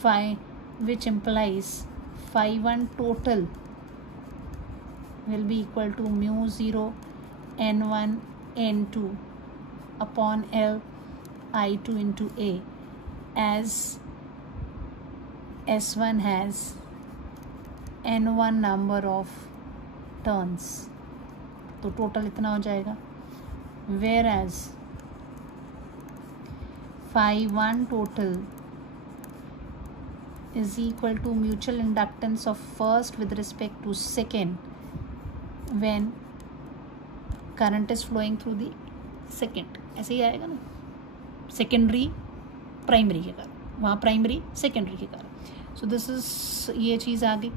phi, which implies phi 1 total will be equal to mu 0 N1 N2 upon L I2 into A, as S1 has N1 number of turns. तो total इतना हो जाएगा. Whereas phi 1 total is equal to mutual inductance of first with respect to second when current is flowing through the second. ऐसे ही आएगा ना, secondary primary के कारण, वहाँ प्राइमरी सेकेंडरी के कारण. सो दिस इज, ये चीज़ आ गई.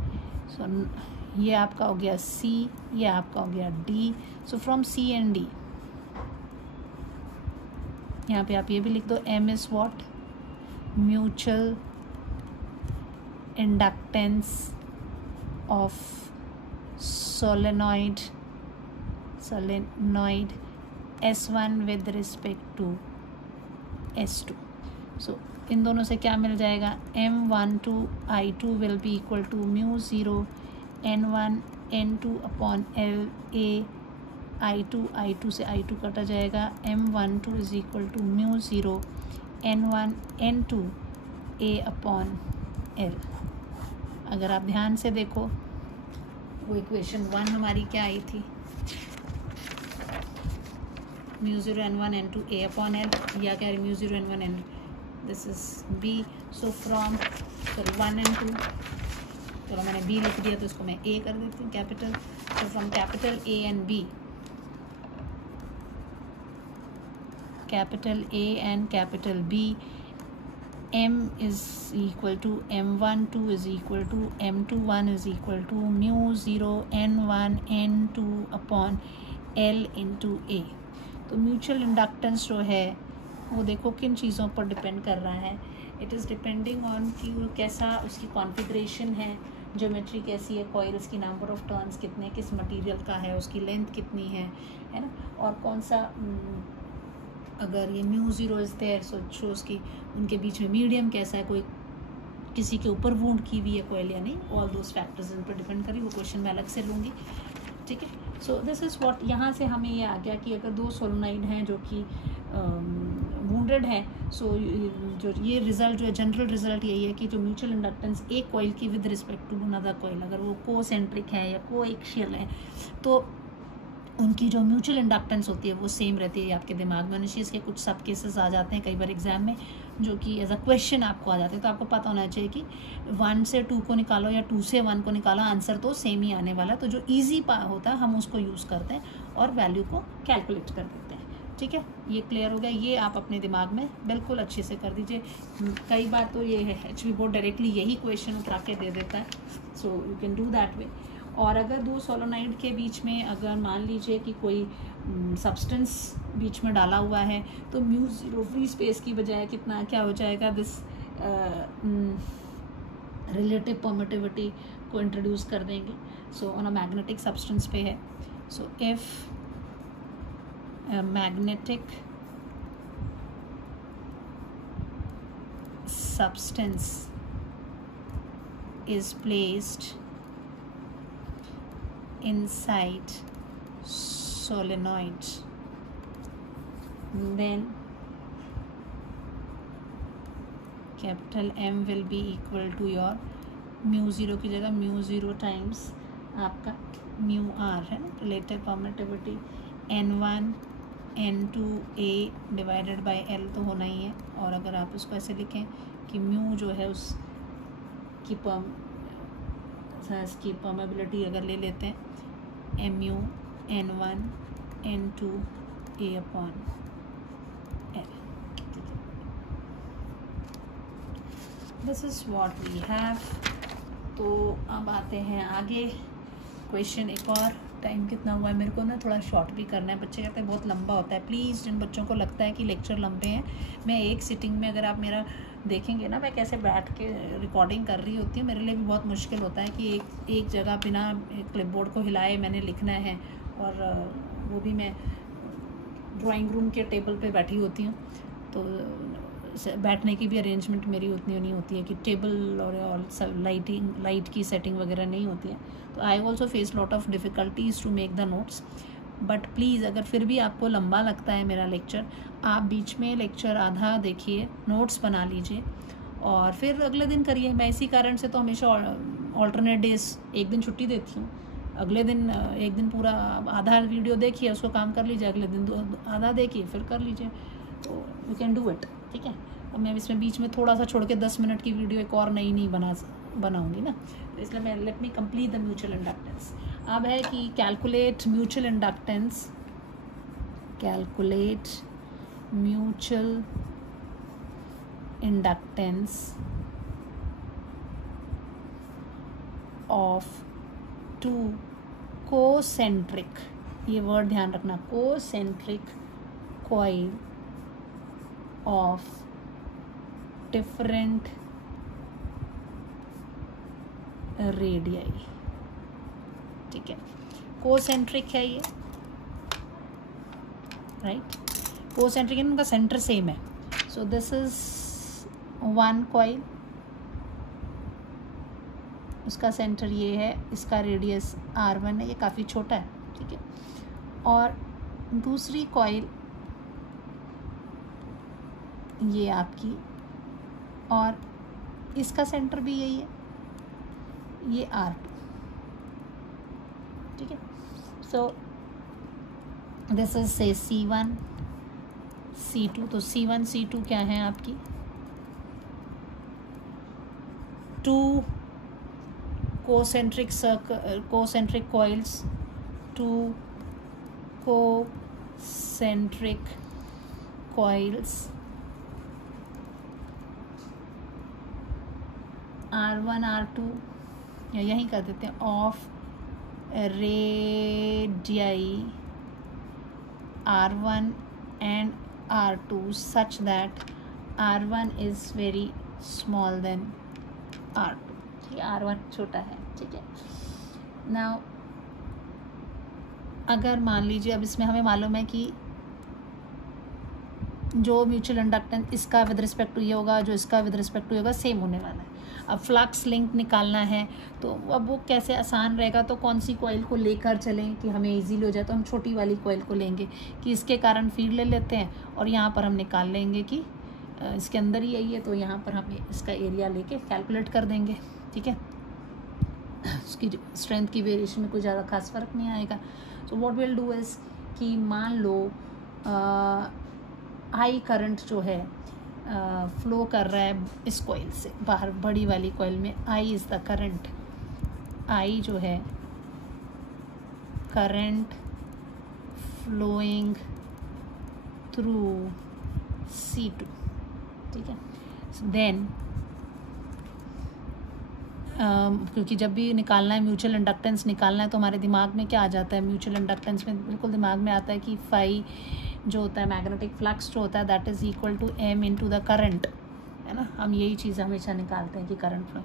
सो ये आपका हो गया C, ये आपका हो गया D. So from C and D यहाँ पे आप ये भी लिख दो, M is what, mutual inductance of solenoid S1 with respect to S2. सो इन दोनों से क्या मिल जाएगा, M12 I2 will be equal to mu 0 N1 N2 upon L A I2 से I2 कटा जाएगा. M12 is equal to mu 0 N1 N2 A upon L. अगर आप ध्यान से देखो वो इक्वेशन 1 हमारी क्या आई थी, mu 0 N1 N2 A upon L, या क्या mu 0 N1 N, this is B. So from 1 and 2, चलो मैंने B लिख दिया तो इसको मैं A कर देती हूँ capital. So from capital A and B, capital A and capital B, M is equal to M12 is equal to M21 is equal to mu 0 N1 N2 upon L into A. तो mutual inductance जो है वो देखो किन चीज़ों पर depend कर रहा है. इट इज़ डिपेंडिंग ऑन कि वो कैसा उसकी कॉन्फ़िगरेशन है, ज्योमेट्री कैसी है, कॉइल्स की नंबर ऑफ टर्न्स कितने, किस मटेरियल का है, उसकी लेंथ कितनी है ना, और कौन सा, अगर ये mu 0 is there so shows की उनके बीच में मीडियम कैसा है, कोई किसी के ऊपर वूंड की हुई है कोयल या नहीं, ऑल दोज फैक्टर्स इन पर डिपेंड करें. वो क्वेश्चन मैं अलग से लूँगी, ठीक है. सो दिस इज़ व्हाट, यहाँ से हमें ये आ गया कि अगर दो सोलोनाइड हैं जो कि वूंडेड है, सो जो ये रिजल्ट जो है, जनरल रिजल्ट यही है कि जो म्यूचुअल इंडक्टेंस एक कॉइल की with respect to another coil, अगर वो कोसेंट्रिक है या कोएक्सियल है, तो उनकी जो म्यूचुअल इंडक्टेंस होती है वो सेम रहती है. आपके दिमाग में हमेशा इसके कुछ सब केसेस आ जाते हैं कई बार एग्जाम में, जो कि एज अ क्वेश्चन आपको आ जाते हैं. तो आपको पता होना चाहिए कि 1 से 2 को निकालो या 2 से 1 को निकालो, आंसर तो सेम ही आने वाला है. तो जो ईजी होता है हम उसको यूज़ करते हैं और वैल्यू को कैलकुलेट कर देते हैं. ठीक है, ये क्लियर हो गया. ये आप अपने दिमाग में बिल्कुल अच्छे से कर दीजिए. कई बार तो ये है HB बोर्ड डायरेक्टली यही क्वेश्चन उठा के दे देता है, so you can do that way. और अगर दो सोलोनाइड के बीच में अगर मान लीजिए कि कोई सब्सटेंस बीच में डाला हुआ है, तो म्यू 0 फ्री स्पेस की बजाय कितना क्या हो जाएगा, दिस रिलेटिव परमिटिविटी को इंट्रोड्यूस कर देंगे. So on a magnetic substance पे है. So if magnetic substance is placed inside solenoid, then capital M will be equal to your mu 0 की जगह म्यू 0 टाइम्स आपका म्यू r है ना, relative permittivity N1 N2 A divided by L तो होना ही है. और अगर आप उसको ऐसे लिखें कि म्यू जो है उस इसकी परमेबिलिटी अगर ले लेते हैं MU N1 N2 A upon L. This is what we have. तो अब आते हैं आगे क्वेश्चन. एक और टाइम कितना हुआ है, मेरे को ना थोड़ा शॉर्ट भी करना है. बच्चे कहते हैं बहुत लंबा होता है. प्लीज़ जिन बच्चों को लगता है कि लेक्चर लंबे हैं, मैं एक सिटिंग में, अगर आप मेरा देखेंगे ना मैं कैसे बैठ के रिकॉर्डिंग कर रही होती हूँ, मेरे लिए भी बहुत मुश्किल होता है कि एक जगह बिना क्लिपबोर्ड को हिलाए मैंने लिखना है. और वो भी मैं ड्राइंग रूम के टेबल पे बैठी होती हूँ, तो बैठने की भी अरेंजमेंट मेरी उतनी नहीं होती है कि टेबल और लाइट की सेटिंग वगैरह नहीं होती है. तो I also face lot of difficulties to make the notes. But please अगर फिर भी आपको लंबा लगता है मेरा लेक्चर, आप बीच में लेक्चर आधा देखिए, नोट्स बना लीजिए और फिर अगले दिन करिए. मैं इसी कारण से तो हमेशा ऑल्टरनेट डेज एक दिन छुट्टी देती हूँ. अगले दिन एक दिन पूरा आधा वीडियो देखिए, उसको काम कर लीजिए, अगले दिन आधा देखिए, फिर कर लीजिए. तो यू कैन डू इट. ठीक है। अब मैं इसमें बीच में थोड़ा सा छोड़ के 10 मिनट की वीडियो एक और नई बनाऊंगी ना, तो इसलिए मैं let me complete the mutual inductance. अब है कि calculate mutual inductance, calculate mutual inductance of two concentric, ये वर्ड ध्यान रखना, concentric coil of different radii. ठीक है, कोसेंट्रिक है ये, राइट, कोसेंट्रिक इनका सेंटर सेम है। So this is one coil, उसका सेंटर ये है, इसका रेडियस R1 है, ये काफ़ी छोटा है, ठीक है। और दूसरी कॉइल ये आपकी, और इसका सेंटर भी यही है, ये R2, ठीक है। सो दिस इज से C1 C2, तो C1 C2 क्या है आपकी, two concentric coils, two concentric coils R1 R2, या यहीं कर देते हैं, of radii R1 and R2 such that R1 is very small than R2, ठीक है, R1 छोटा है, ठीक है। नाउ अगर मान लीजिए, अब इसमें हमें मालूम है कि जो म्यूचुअल इंडक्टेंस इसका विद रिस्पेक्ट टू ये होगा, जो इसका विद रिस्पेक्ट टू ये होगा, सेम होने वाला है। अब फ्लक्स लिंक निकालना है, तो अब वो कैसे आसान रहेगा, तो कौन सी कॉइल को लेकर चलें कि हमें इजीली हो जाए, तो हम छोटी वाली कॉइल को लेंगे कि इसके कारण फील्ड ले लेते हैं, और यहाँ पर हम निकाल लेंगे कि इसके अंदर ही यही है, तो यहाँ पर हम इसका एरिया लेके कैलकुलेट कर देंगे, ठीक है। उसकी स्ट्रेंथ की वेरिएशन में कोई ज़्यादा खास फ़र्क नहीं आएगा। So what will do is कि मान लो आई करंट जो है फ्लो कर रहा है इस कॉइल से बाहर, बड़ी वाली कॉइल में आई इज़ द करंट, आई जो है करंट फ्लोइंग थ्रू C2, ठीक है। देन क्योंकि जब भी निकालना है म्यूचुअल इंडक्टेंस निकालना है, तो हमारे दिमाग में क्या आ जाता है, म्यूचुअल इंडक्टेंस में बिल्कुल दिमाग में आता है कि फाई जो होता है, मैग्नेटिक फ्लक्स जो होता है, that is equal to M into the current, है ना। हम यही चीज़ हमेशा निकालते हैं कि करंट फ्लो।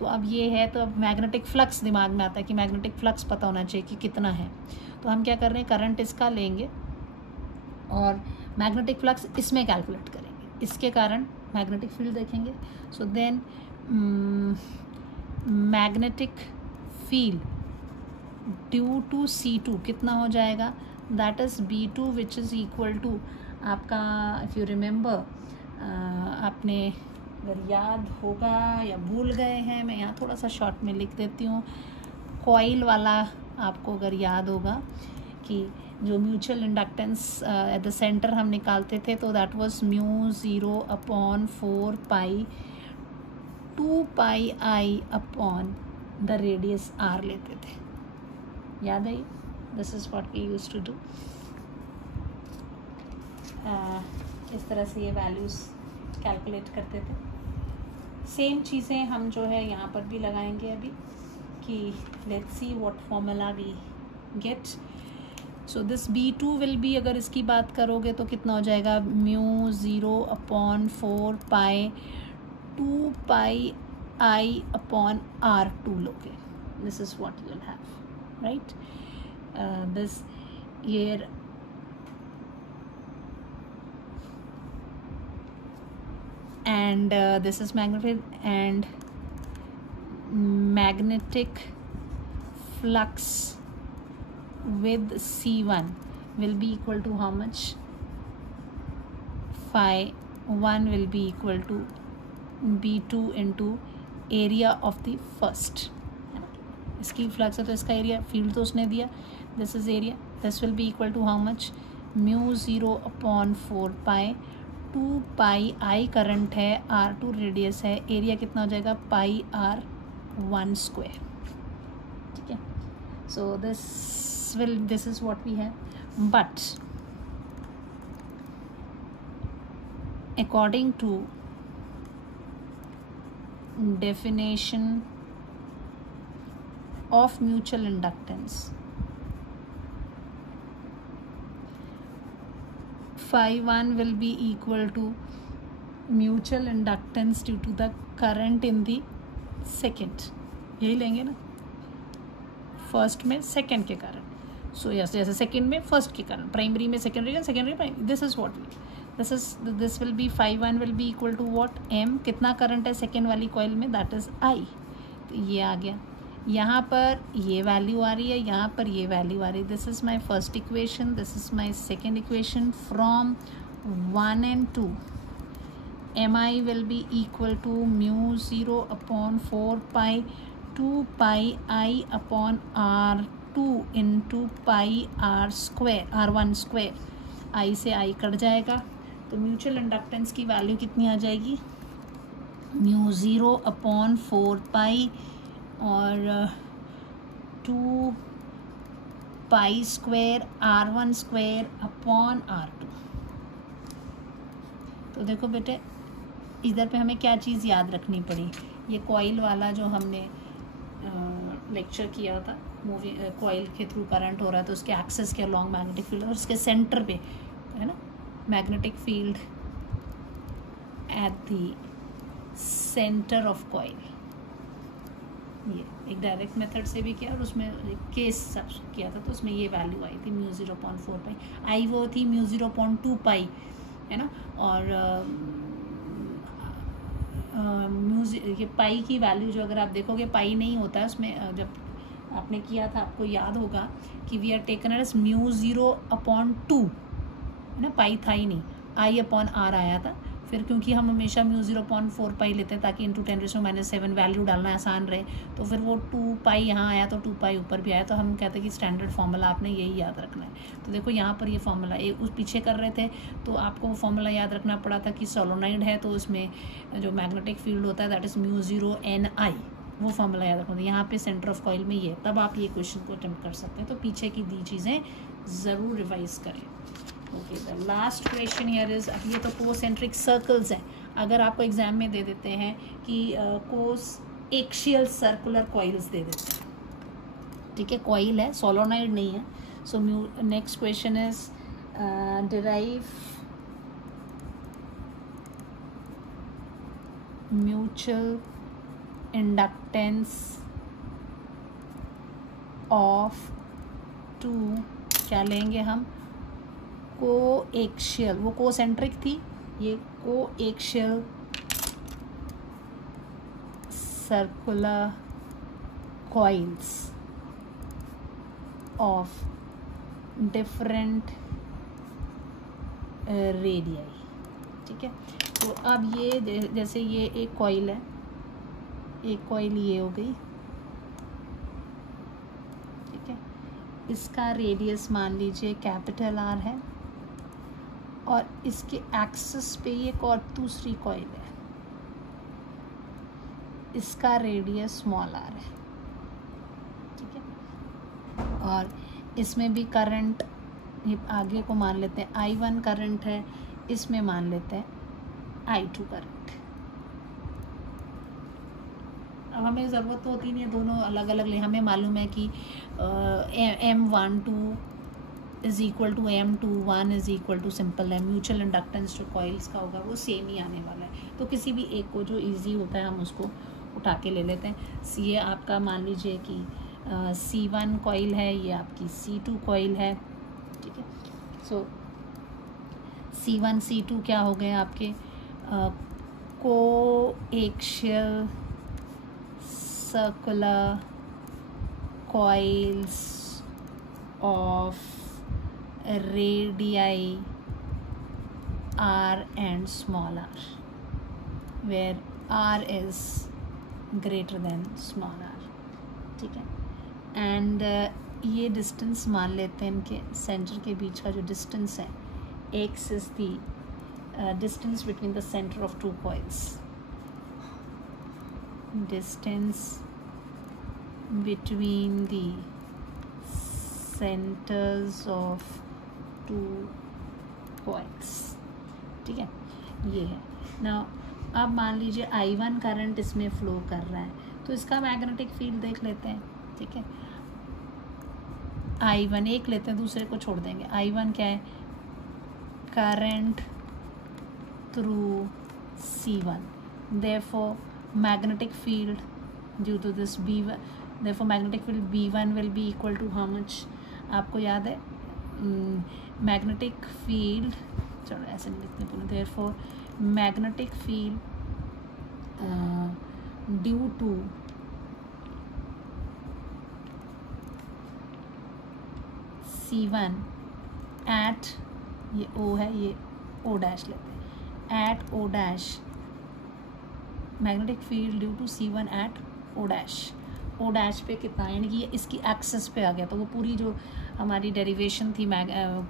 तो अब ये है, तो अब मैग्नेटिक फ्लक्स दिमाग में आता है कि मैग्नेटिक फ्लक्स पता होना चाहिए कि कितना है। तो हम क्या कर रहे हैं, करंट इसका लेंगे और मैग्नेटिक फ्लक्स इसमें कैलकुलेट करेंगे, इसके कारण मैग्नेटिक फील्ड देखेंगे। So then magnetic field due to C2 कितना हो जाएगा, that is B2 which is equal to आपका, इफ़ यू रिमेंबर, आपने अगर याद होगा या भूल गए हैं, मैं यहाँ थोड़ा सा शॉर्ट में लिख देती हूँ, कॉइल वाला आपको अगर याद होगा कि जो mutual inductance at the centre हम निकालते थे, तो that was μ0/4 pi 2 pi I upon the radius R लेते थे, याद है। This is what we used to do. इस तरह से ये वैल्यूज़ कैलकुलेट करते थे। सेम चीज़ें हम जो है यहाँ पर भी लगाएंगे अभी, कि let's see what formula we get. So this B2 will be, अगर इसकी बात करोगे तो कितना हो जाएगा, μ0/4 pi 2 pi I upon R2 लोगे। This is what you will have, right. This here and this is magnetic flux with C1 will be equal to how much, phi 1 will be equal to B2 into area of the first, इसकी flux है तो इसका area, field तो उसने दिया, this is area, this will be equal to how much, μ0/4 pi 2 pi I current है, R2 radius है, area कितना हो जाएगा पाई R1 स्क्वायर। ठीक है, so this is what we have, but according to definition of mutual inductance, phi 1 will be equal to mutual inductance due to the current in the second, यही लेंगे ना, first में second के कारण, so yes जैसे second में first के कारण, प्राइमरी में secondary, secondary primary, this is what we, this will be phi 1 will be equal to what, m कितना करंट है सेकेंड वाली कॉइल में, दैट इज I, तो ये आ गया, यहाँ पर ये वैल्यू आ रही है, यहाँ पर ये वैल्यू आ रही है, this is my first equation, this is my second equation, from 1 and 2 mi will be equal to mu 0 upon 4 pi 2 pi I upon R2 into pi R square R1 square, I से I cut जाएगा, तो mutual inductance की value कितनी आ जाएगी, mu 0 upon 4 पाई और 2 pi square R1 square upon R2। तो देखो बेटे इधर पे हमें क्या चीज़ याद रखनी पड़ी, ये कॉइल वाला जो हमने लेक्चर किया था, मूवी कॉइल के थ्रू करंट हो रहा है तो उसके एक्सेस के अलॉन्ग मैग्नेटिक फील्ड और उसके सेंटर पे है ना magnetic field at the centre of coil, ये एक डायरेक्ट मेथड से भी किया और उसमें केस सब किया था, तो उसमें ये वैल्यू आई थी म्यू 0.4 पाई, आई वो थी म्यू 0.2 पाई है ना, और ये पाई की वैल्यू जो अगर आप देखोगे पाई नहीं होता है उसमें, जब आपने किया था आपको याद होगा कि we are taken as mu 0/2 है ना, पाई था ही नहीं, आई अपॉन आर आया था, फिर क्योंकि हम हमेशा म्यू 0.4 पाई लेते हैं ताकि इंटू 10⁻⁷ वैल्यू डालना आसान रहे, तो फिर वो 2 पाई यहाँ आया तो 2 पाई ऊपर भी आया, तो हम कहते हैं कि स्टैंडर्ड फार्मूला आपने यही याद रखना है। तो देखो यहाँ पर ये फार्मूला उस पीछे कर रहे थे तो आपको वो फार्मूला याद रखना पड़ा था कि सोलोनाइड है तो उसमें जो मैग्नेटिक फील्ड होता है दैट इज़ म्यू 0 NI, वो फार्मूला याद रखना था। यहाँ पे सेंटर ऑफ कॉइल में ये, तब आप ये क्वेश्चन को अटेम्प्ट कर सकते हैं, तो पीछे की दी चीज़ें ज़रूर रिवाइज करें। Okay, the last question here is, अब ये तो कोसेंट्रिक सर्कल्स हैं, अगर आपको एग्जाम में दे देते हैं कि कोस एक्शियल सर्कुलर कॉइल्स दे देते हैं, ठीक है, कॉइल है सोलोनाइड नहीं है, so next question is derive mutual inductance of 2, क्या लेंगे हम, को एक्शियल, वो कोसेंट्रिक थी, ये को axial circular coils of different radii, ठीक है। तो अब ये जैसे ये एक कॉइल है, एक कॉइल ये हो गई, ठीक है, इसका रेडियस मान लीजिए कैपिटल R है और इसके एक्सिस पे एक और दूसरी कॉइल है, इसका रेडियस स्मॉल r है, ठीक है, और इसमें भी करंट, ये आगे को मान लेते हैं I1 करंट है, इसमें मान लेते हैं I2 करंट। अब हमें ज़रूरत तो होती नहीं है दोनों अलग अलग ले, हमें मालूम है कि M12 is equal to M21 is equal to simple है, म्यूचुअल इंडक्टेंस जो कॉइल्स का होगा वो सेम ही आने वाला है, तो किसी भी एक को जो इजी होता है हम उसको उठा के ले लेते हैं। ये आपका मान लीजिए कि C1 कॉइल है, ये आपकी C2 कॉइल है, ठीक है। सो C1 C2 क्या हो गए आपके को axial circular coils of radii r and small r, where r is greater than small r, ठीक है। एंड ये डिस्टेंस मान लेते हैं इनके सेंटर के बीच का जो डिस्टेंस है, x is the distance between the center of two coils. Distance between the centers of two coils. ठीक है, ये है. Now अब मान लीजिए I1 करंट इसमें फ्लो कर रहा है, तो इसका मैग्नेटिक फील्ड देख लेते हैं. ठीक है, I1 एक लेते हैं, दूसरे को छोड़ देंगे. I1 क्या है? Current through C1. Therefore magnetic field due to this B1, therefore magnetic field B1 will be equal to how much? आपको याद है मैग्नेटिक फील्ड, चलो ऐसे नहीं लिखते पूरे. therefore magnetic field due to C1 at, ये O है, ये O डैश लेते हैं, at O dash, magnetic field due to C1 at O dash. O dash पे कितना, यानी कि इसकी एक्सिस पे आ गया. तो वो पूरी जो हमारी डेरिवेशन थी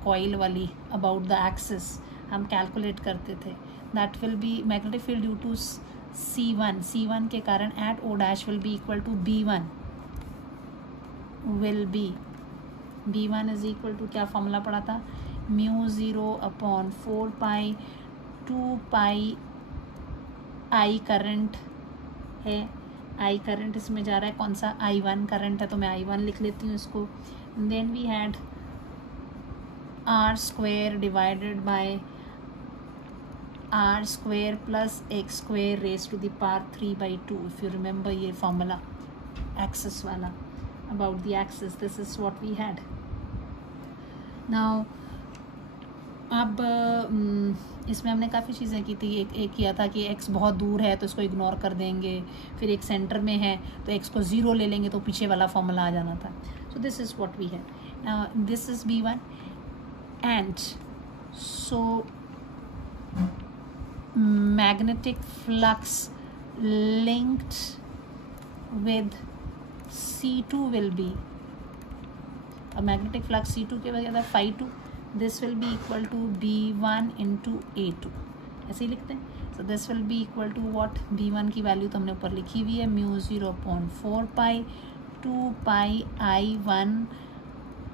कॉइल वाली अबाउट द एक्सिस हम कैलकुलेट करते थे, that will be magnetic field due to C1 के कारण at O dash will be equal to B1 will be, B1 is equal to, क्या फॉर्मूला पढ़ा था? Mu 0/4 pi 2 pi I current है. I current इसमें जा रहा है, कौन सा? I1 करंट है, तो मैं I1 लिख लेती हूँ इसको. Then we had R square divided by R square plus x square raise to the power 3/2. If you remember ये फॉर्मूला एक्सिस वाला, about the axis, this is what we had. Now अब इसमें हमने काफ़ी चीज़ें की थी. एक किया था कि x बहुत दूर है तो इसको इग्नोर कर देंगे, फिर एक सेंटर में है तो x को 0 ले लेंगे, तो पीछे वाला फॉर्मूला आ जाना था. So this is what we had. This is B1 and so magnetic flux linked with C2 will be a magnetic flux C2 के वजह से phi2, this will be equal to B1 into A2, ऐसे ही लिखते हैं. so this will be equal to what? B1 की value तो हमने ऊपर लिखी हुई है, mu 0/4 pi 2 pi I1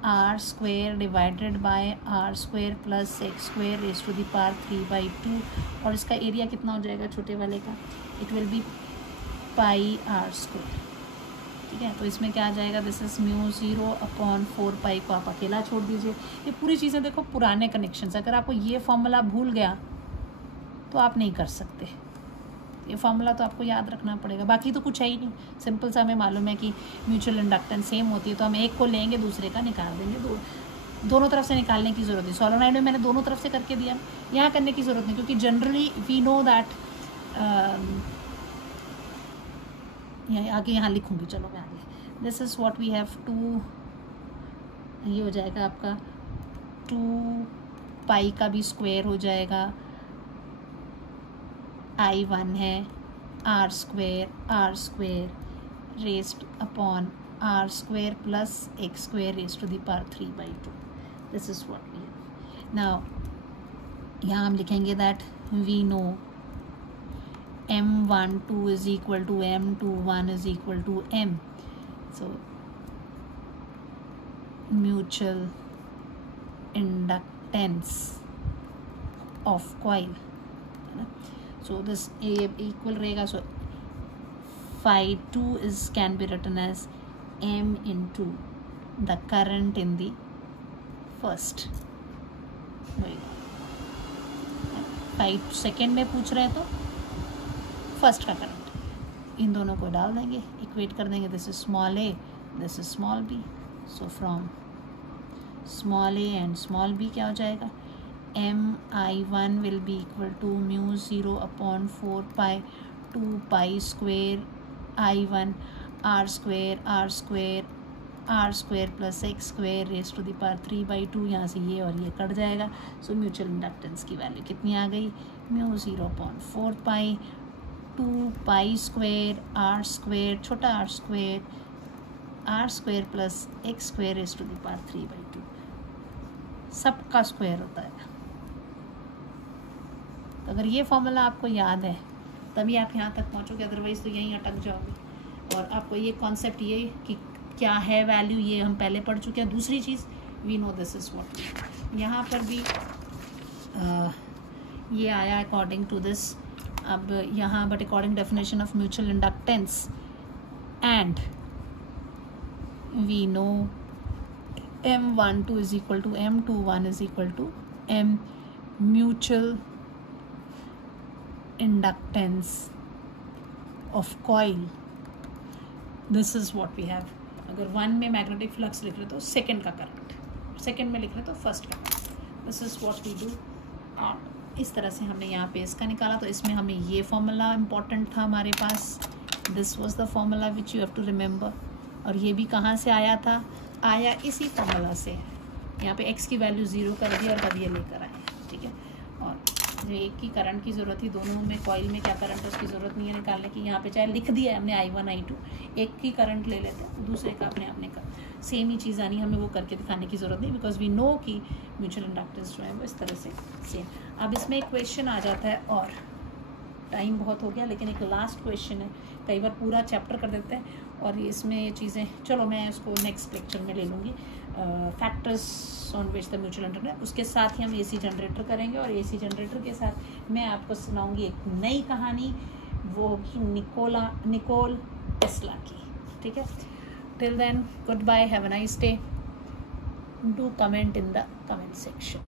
R square divided by R square plus x square raise to the power 3/2. और इसका एरिया कितना हो जाएगा छोटे वाले का? It will be pi R square. ठीक है, तो इसमें क्या आ जाएगा? दिस इज म्यू 0/4 पाई को आप अकेला छोड़ दीजिए. ये पूरी चीज़ें देखो पुराने कनेक्शंस, अगर आपको ये फॉर्मूला भूल गया तो आप नहीं कर सकते. ये फॉर्मूला तो आपको याद रखना पड़ेगा, बाकी तो कुछ है ही नहीं. सिंपल सा हमें मालूम है कि म्यूचुअल इंडक्टेंस सेम होती है, तो हम एक को लेंगे दूसरे का निकाल देंगे. दोनों तरफ से निकालने की ज़रूरत है. सोलोनाइड में मैंने दोनों तरफ से करके दिया, यहाँ करने की ज़रूरत नहीं, क्योंकि जनरली वी नो दैट. आगे यहाँ लिखूँगी, चलो मैं आगे. This is what we have to, ये हो जाएगा आपका 2 पाई का भी स्क्वायर हो जाएगा. I1 है R square raised upon R square plus x square raise to the power 3/2. This is what we have. Now यहाँ हम लिखेंगे that we know M12 is equal to M21 is equal to M. So mutual inductance of coil. So this A equal रहेगा. So phi2 is can be written as M into the current in the first. phi second में पूछ रहे हैं तो first का current, इन दोनों को डाल देंगे, इक्वेट कर देंगे. This is small a, this is small b. So from small a and small b क्या हो जाएगा? Mi1 will be equal to mu 0/4 pi 2 pi square I1 R square plus x square raise to the power 3/2. यहाँ से ये और ये cut जाएगा. So mutual inductance की वैल्यू कितनी आ गई? Mu 0/4 pi 2 pi square R square, छोटा R square plus x square raise to the power 3/2. सबका स्क्वायर होता है. तो अगर ये फॉर्मूला आपको याद है तभी आप यहाँ तक पहुँचोगे, अदरवाइज़ तो यहीं अटक जाओगे। और आपको ये कॉन्सेप्ट ये कि क्या है वैल्यू, ये हम पहले पढ़ चुके हैं। दूसरी चीज़, we know this is what, यहाँ पर भी ये आया अकॉर्डिंग टू दिस। अब यहाँ but according definition of mutual inductance and we know M12 is equal to M21 is equal to M mutual inductance of coil. This is what we have. अगर 1 में magnetic flux लिख रहे तो second का current, second में लिख रहे तो फर्स्ट का current. This is what we do. और इस तरह से हमने यहाँ पे इसका निकाला, तो इसमें हमें ये फॉर्मूला इम्पॉर्टेंट था हमारे पास। This was the formula which you have to remember. और ये भी कहाँ से आया था, आया इसी फॉर्मूला से। यहाँ पे x की वैल्यू 0 कर दी और तब ये लेकर आए, ठीक है। और जो एक की करंट की ज़रूरत थी, दोनों में कॉइल में क्या करंट है उसकी ज़रूरत नहीं है निकालने की। यहाँ पे चाहे लिख दिया है हमने I1 I2, एक की करंट ले लेते हैं, दूसरे का अपने आपने का सेम ही चीज़ आनी, हमें वो करके दिखाने की ज़रूरत नहीं, बिकॉज वी नो कि म्यूचुअल इंडक्टेंस जो है वो इस तरह से सेम। अब इसमें एक क्वेश्चन आ जाता है, और टाइम बहुत हो गया लेकिन एक लास्ट क्वेश्चन है, कई बार पूरा चैप्टर कर देते हैं और इसमें ये चीज़ें, चलो मैं इसको नेक्स्ट लेक्चर में ले लूँगी। Factors on which the mutual inductance, उसके साथ ही हम AC जनरेटर करेंगे, और AC जनरेटर के साथ मैं आपको सुनाऊंगी एक नई कहानी, वो होगी निकोल टेस्ला की, ठीक है। Till then, good bye, have a nice day, do comment in the comment section.